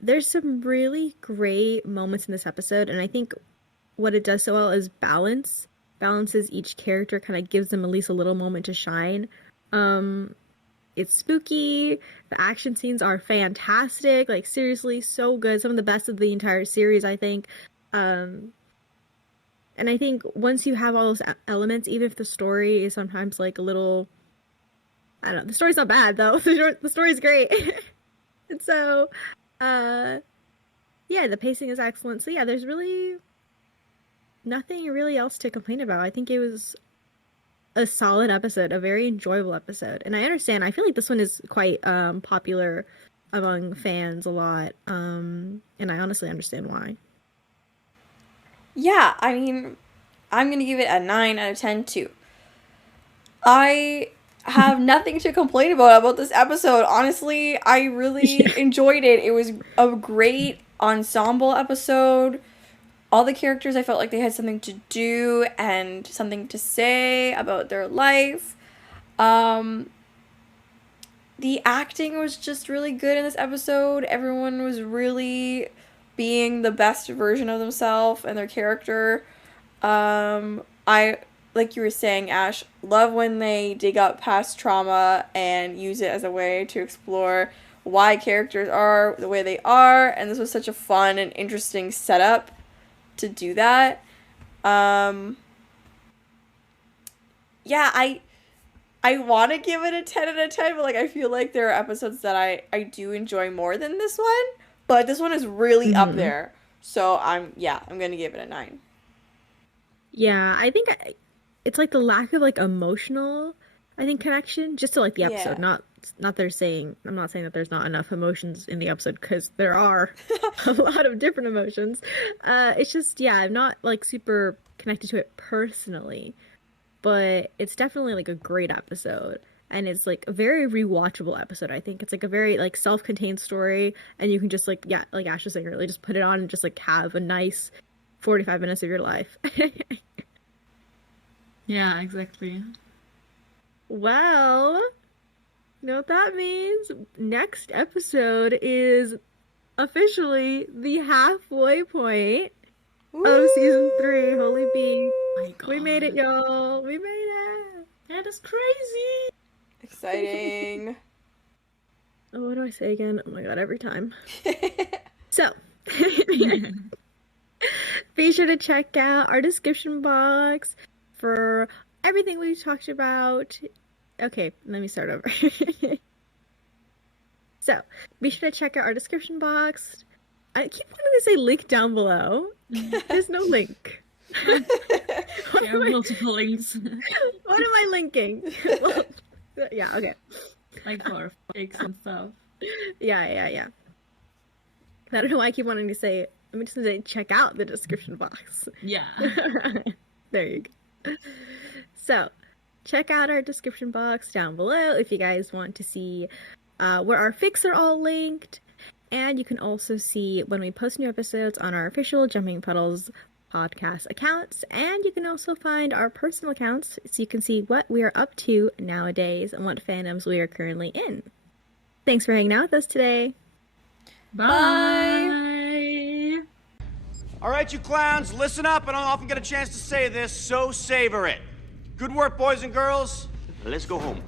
there's some really great moments in this episode, and I think what it does so well is balances each character, kind of gives them at least a little moment to shine. It's spooky, the action scenes are fantastic, like seriously so good, some of the best of the entire series, I think. And I think once you have all those elements, even if the story is sometimes like a little, I don't know, the story's not bad though, the story's great. And so yeah, the pacing is excellent. So yeah, there's really nothing really else to complain about. I think it was a solid episode, a very enjoyable episode. And I understand, I feel like this one is quite popular among fans a lot. And I honestly understand why. Yeah, I mean, I'm gonna give it a 9 out of 10 too. I have nothing to complain about this episode. Honestly, I really enjoyed it. It was a great ensemble episode. All the characters, I felt like they had something to do and something to say about their life. The acting was just really good in this episode. Everyone was really being the best version of themselves and their character. I like you were saying, Ash, love when they dig up past trauma and use it as a way to explore why characters are the way they are, and this was such a fun and interesting setup to do that. Yeah, I want to give it a 10 out of 10, but like I feel like there are episodes that I do enjoy more than this one, but this one is really up there. So I'm going to give it a 9. Yeah, I think it's like the lack of like emotional, I think, connection just to like the episode. Yeah. Not they're saying, I'm not saying that there's not enough emotions in the episode, because there are a lot of different emotions. It's just, yeah, I'm not like super connected to it personally, but it's definitely like a great episode. And it's like a very rewatchable episode. I think it's like a very like self-contained story, and you can just like, yeah, like Ash was saying earlier, just put it on and just like have a nice 45 minutes of your life. Yeah, exactly. Well, you know what that means? Next episode is officially the halfway point of season 3. Holy bee. My God. We made it, y'all. We made it. That is crazy. Exciting. Oh, what do I say again? Oh my God, every time. So, be sure to check out our description box for everything we've talked about. Okay, let me start over. So, be sure to check out our description box. I keep wanting to say link down below. There's no link. There are multiple links. What am I linking? Well, yeah, okay. Like for fakes and stuff. Yeah. I don't know why I keep wanting to say, I'm just going to say check out the description box. Yeah. There you go. So, check out our description box down below if you guys want to see where our fics are all linked. And you can also see when we post new episodes on our official Jumping Puddles podcast accounts. And you can also find our personal accounts so you can see what we are up to nowadays and what fandoms we are currently in. Thanks for hanging out with us today. Bye. All right, you clowns, listen up. I don't often get a chance to say this, so savor it. Good work, boys and girls. Let's go home.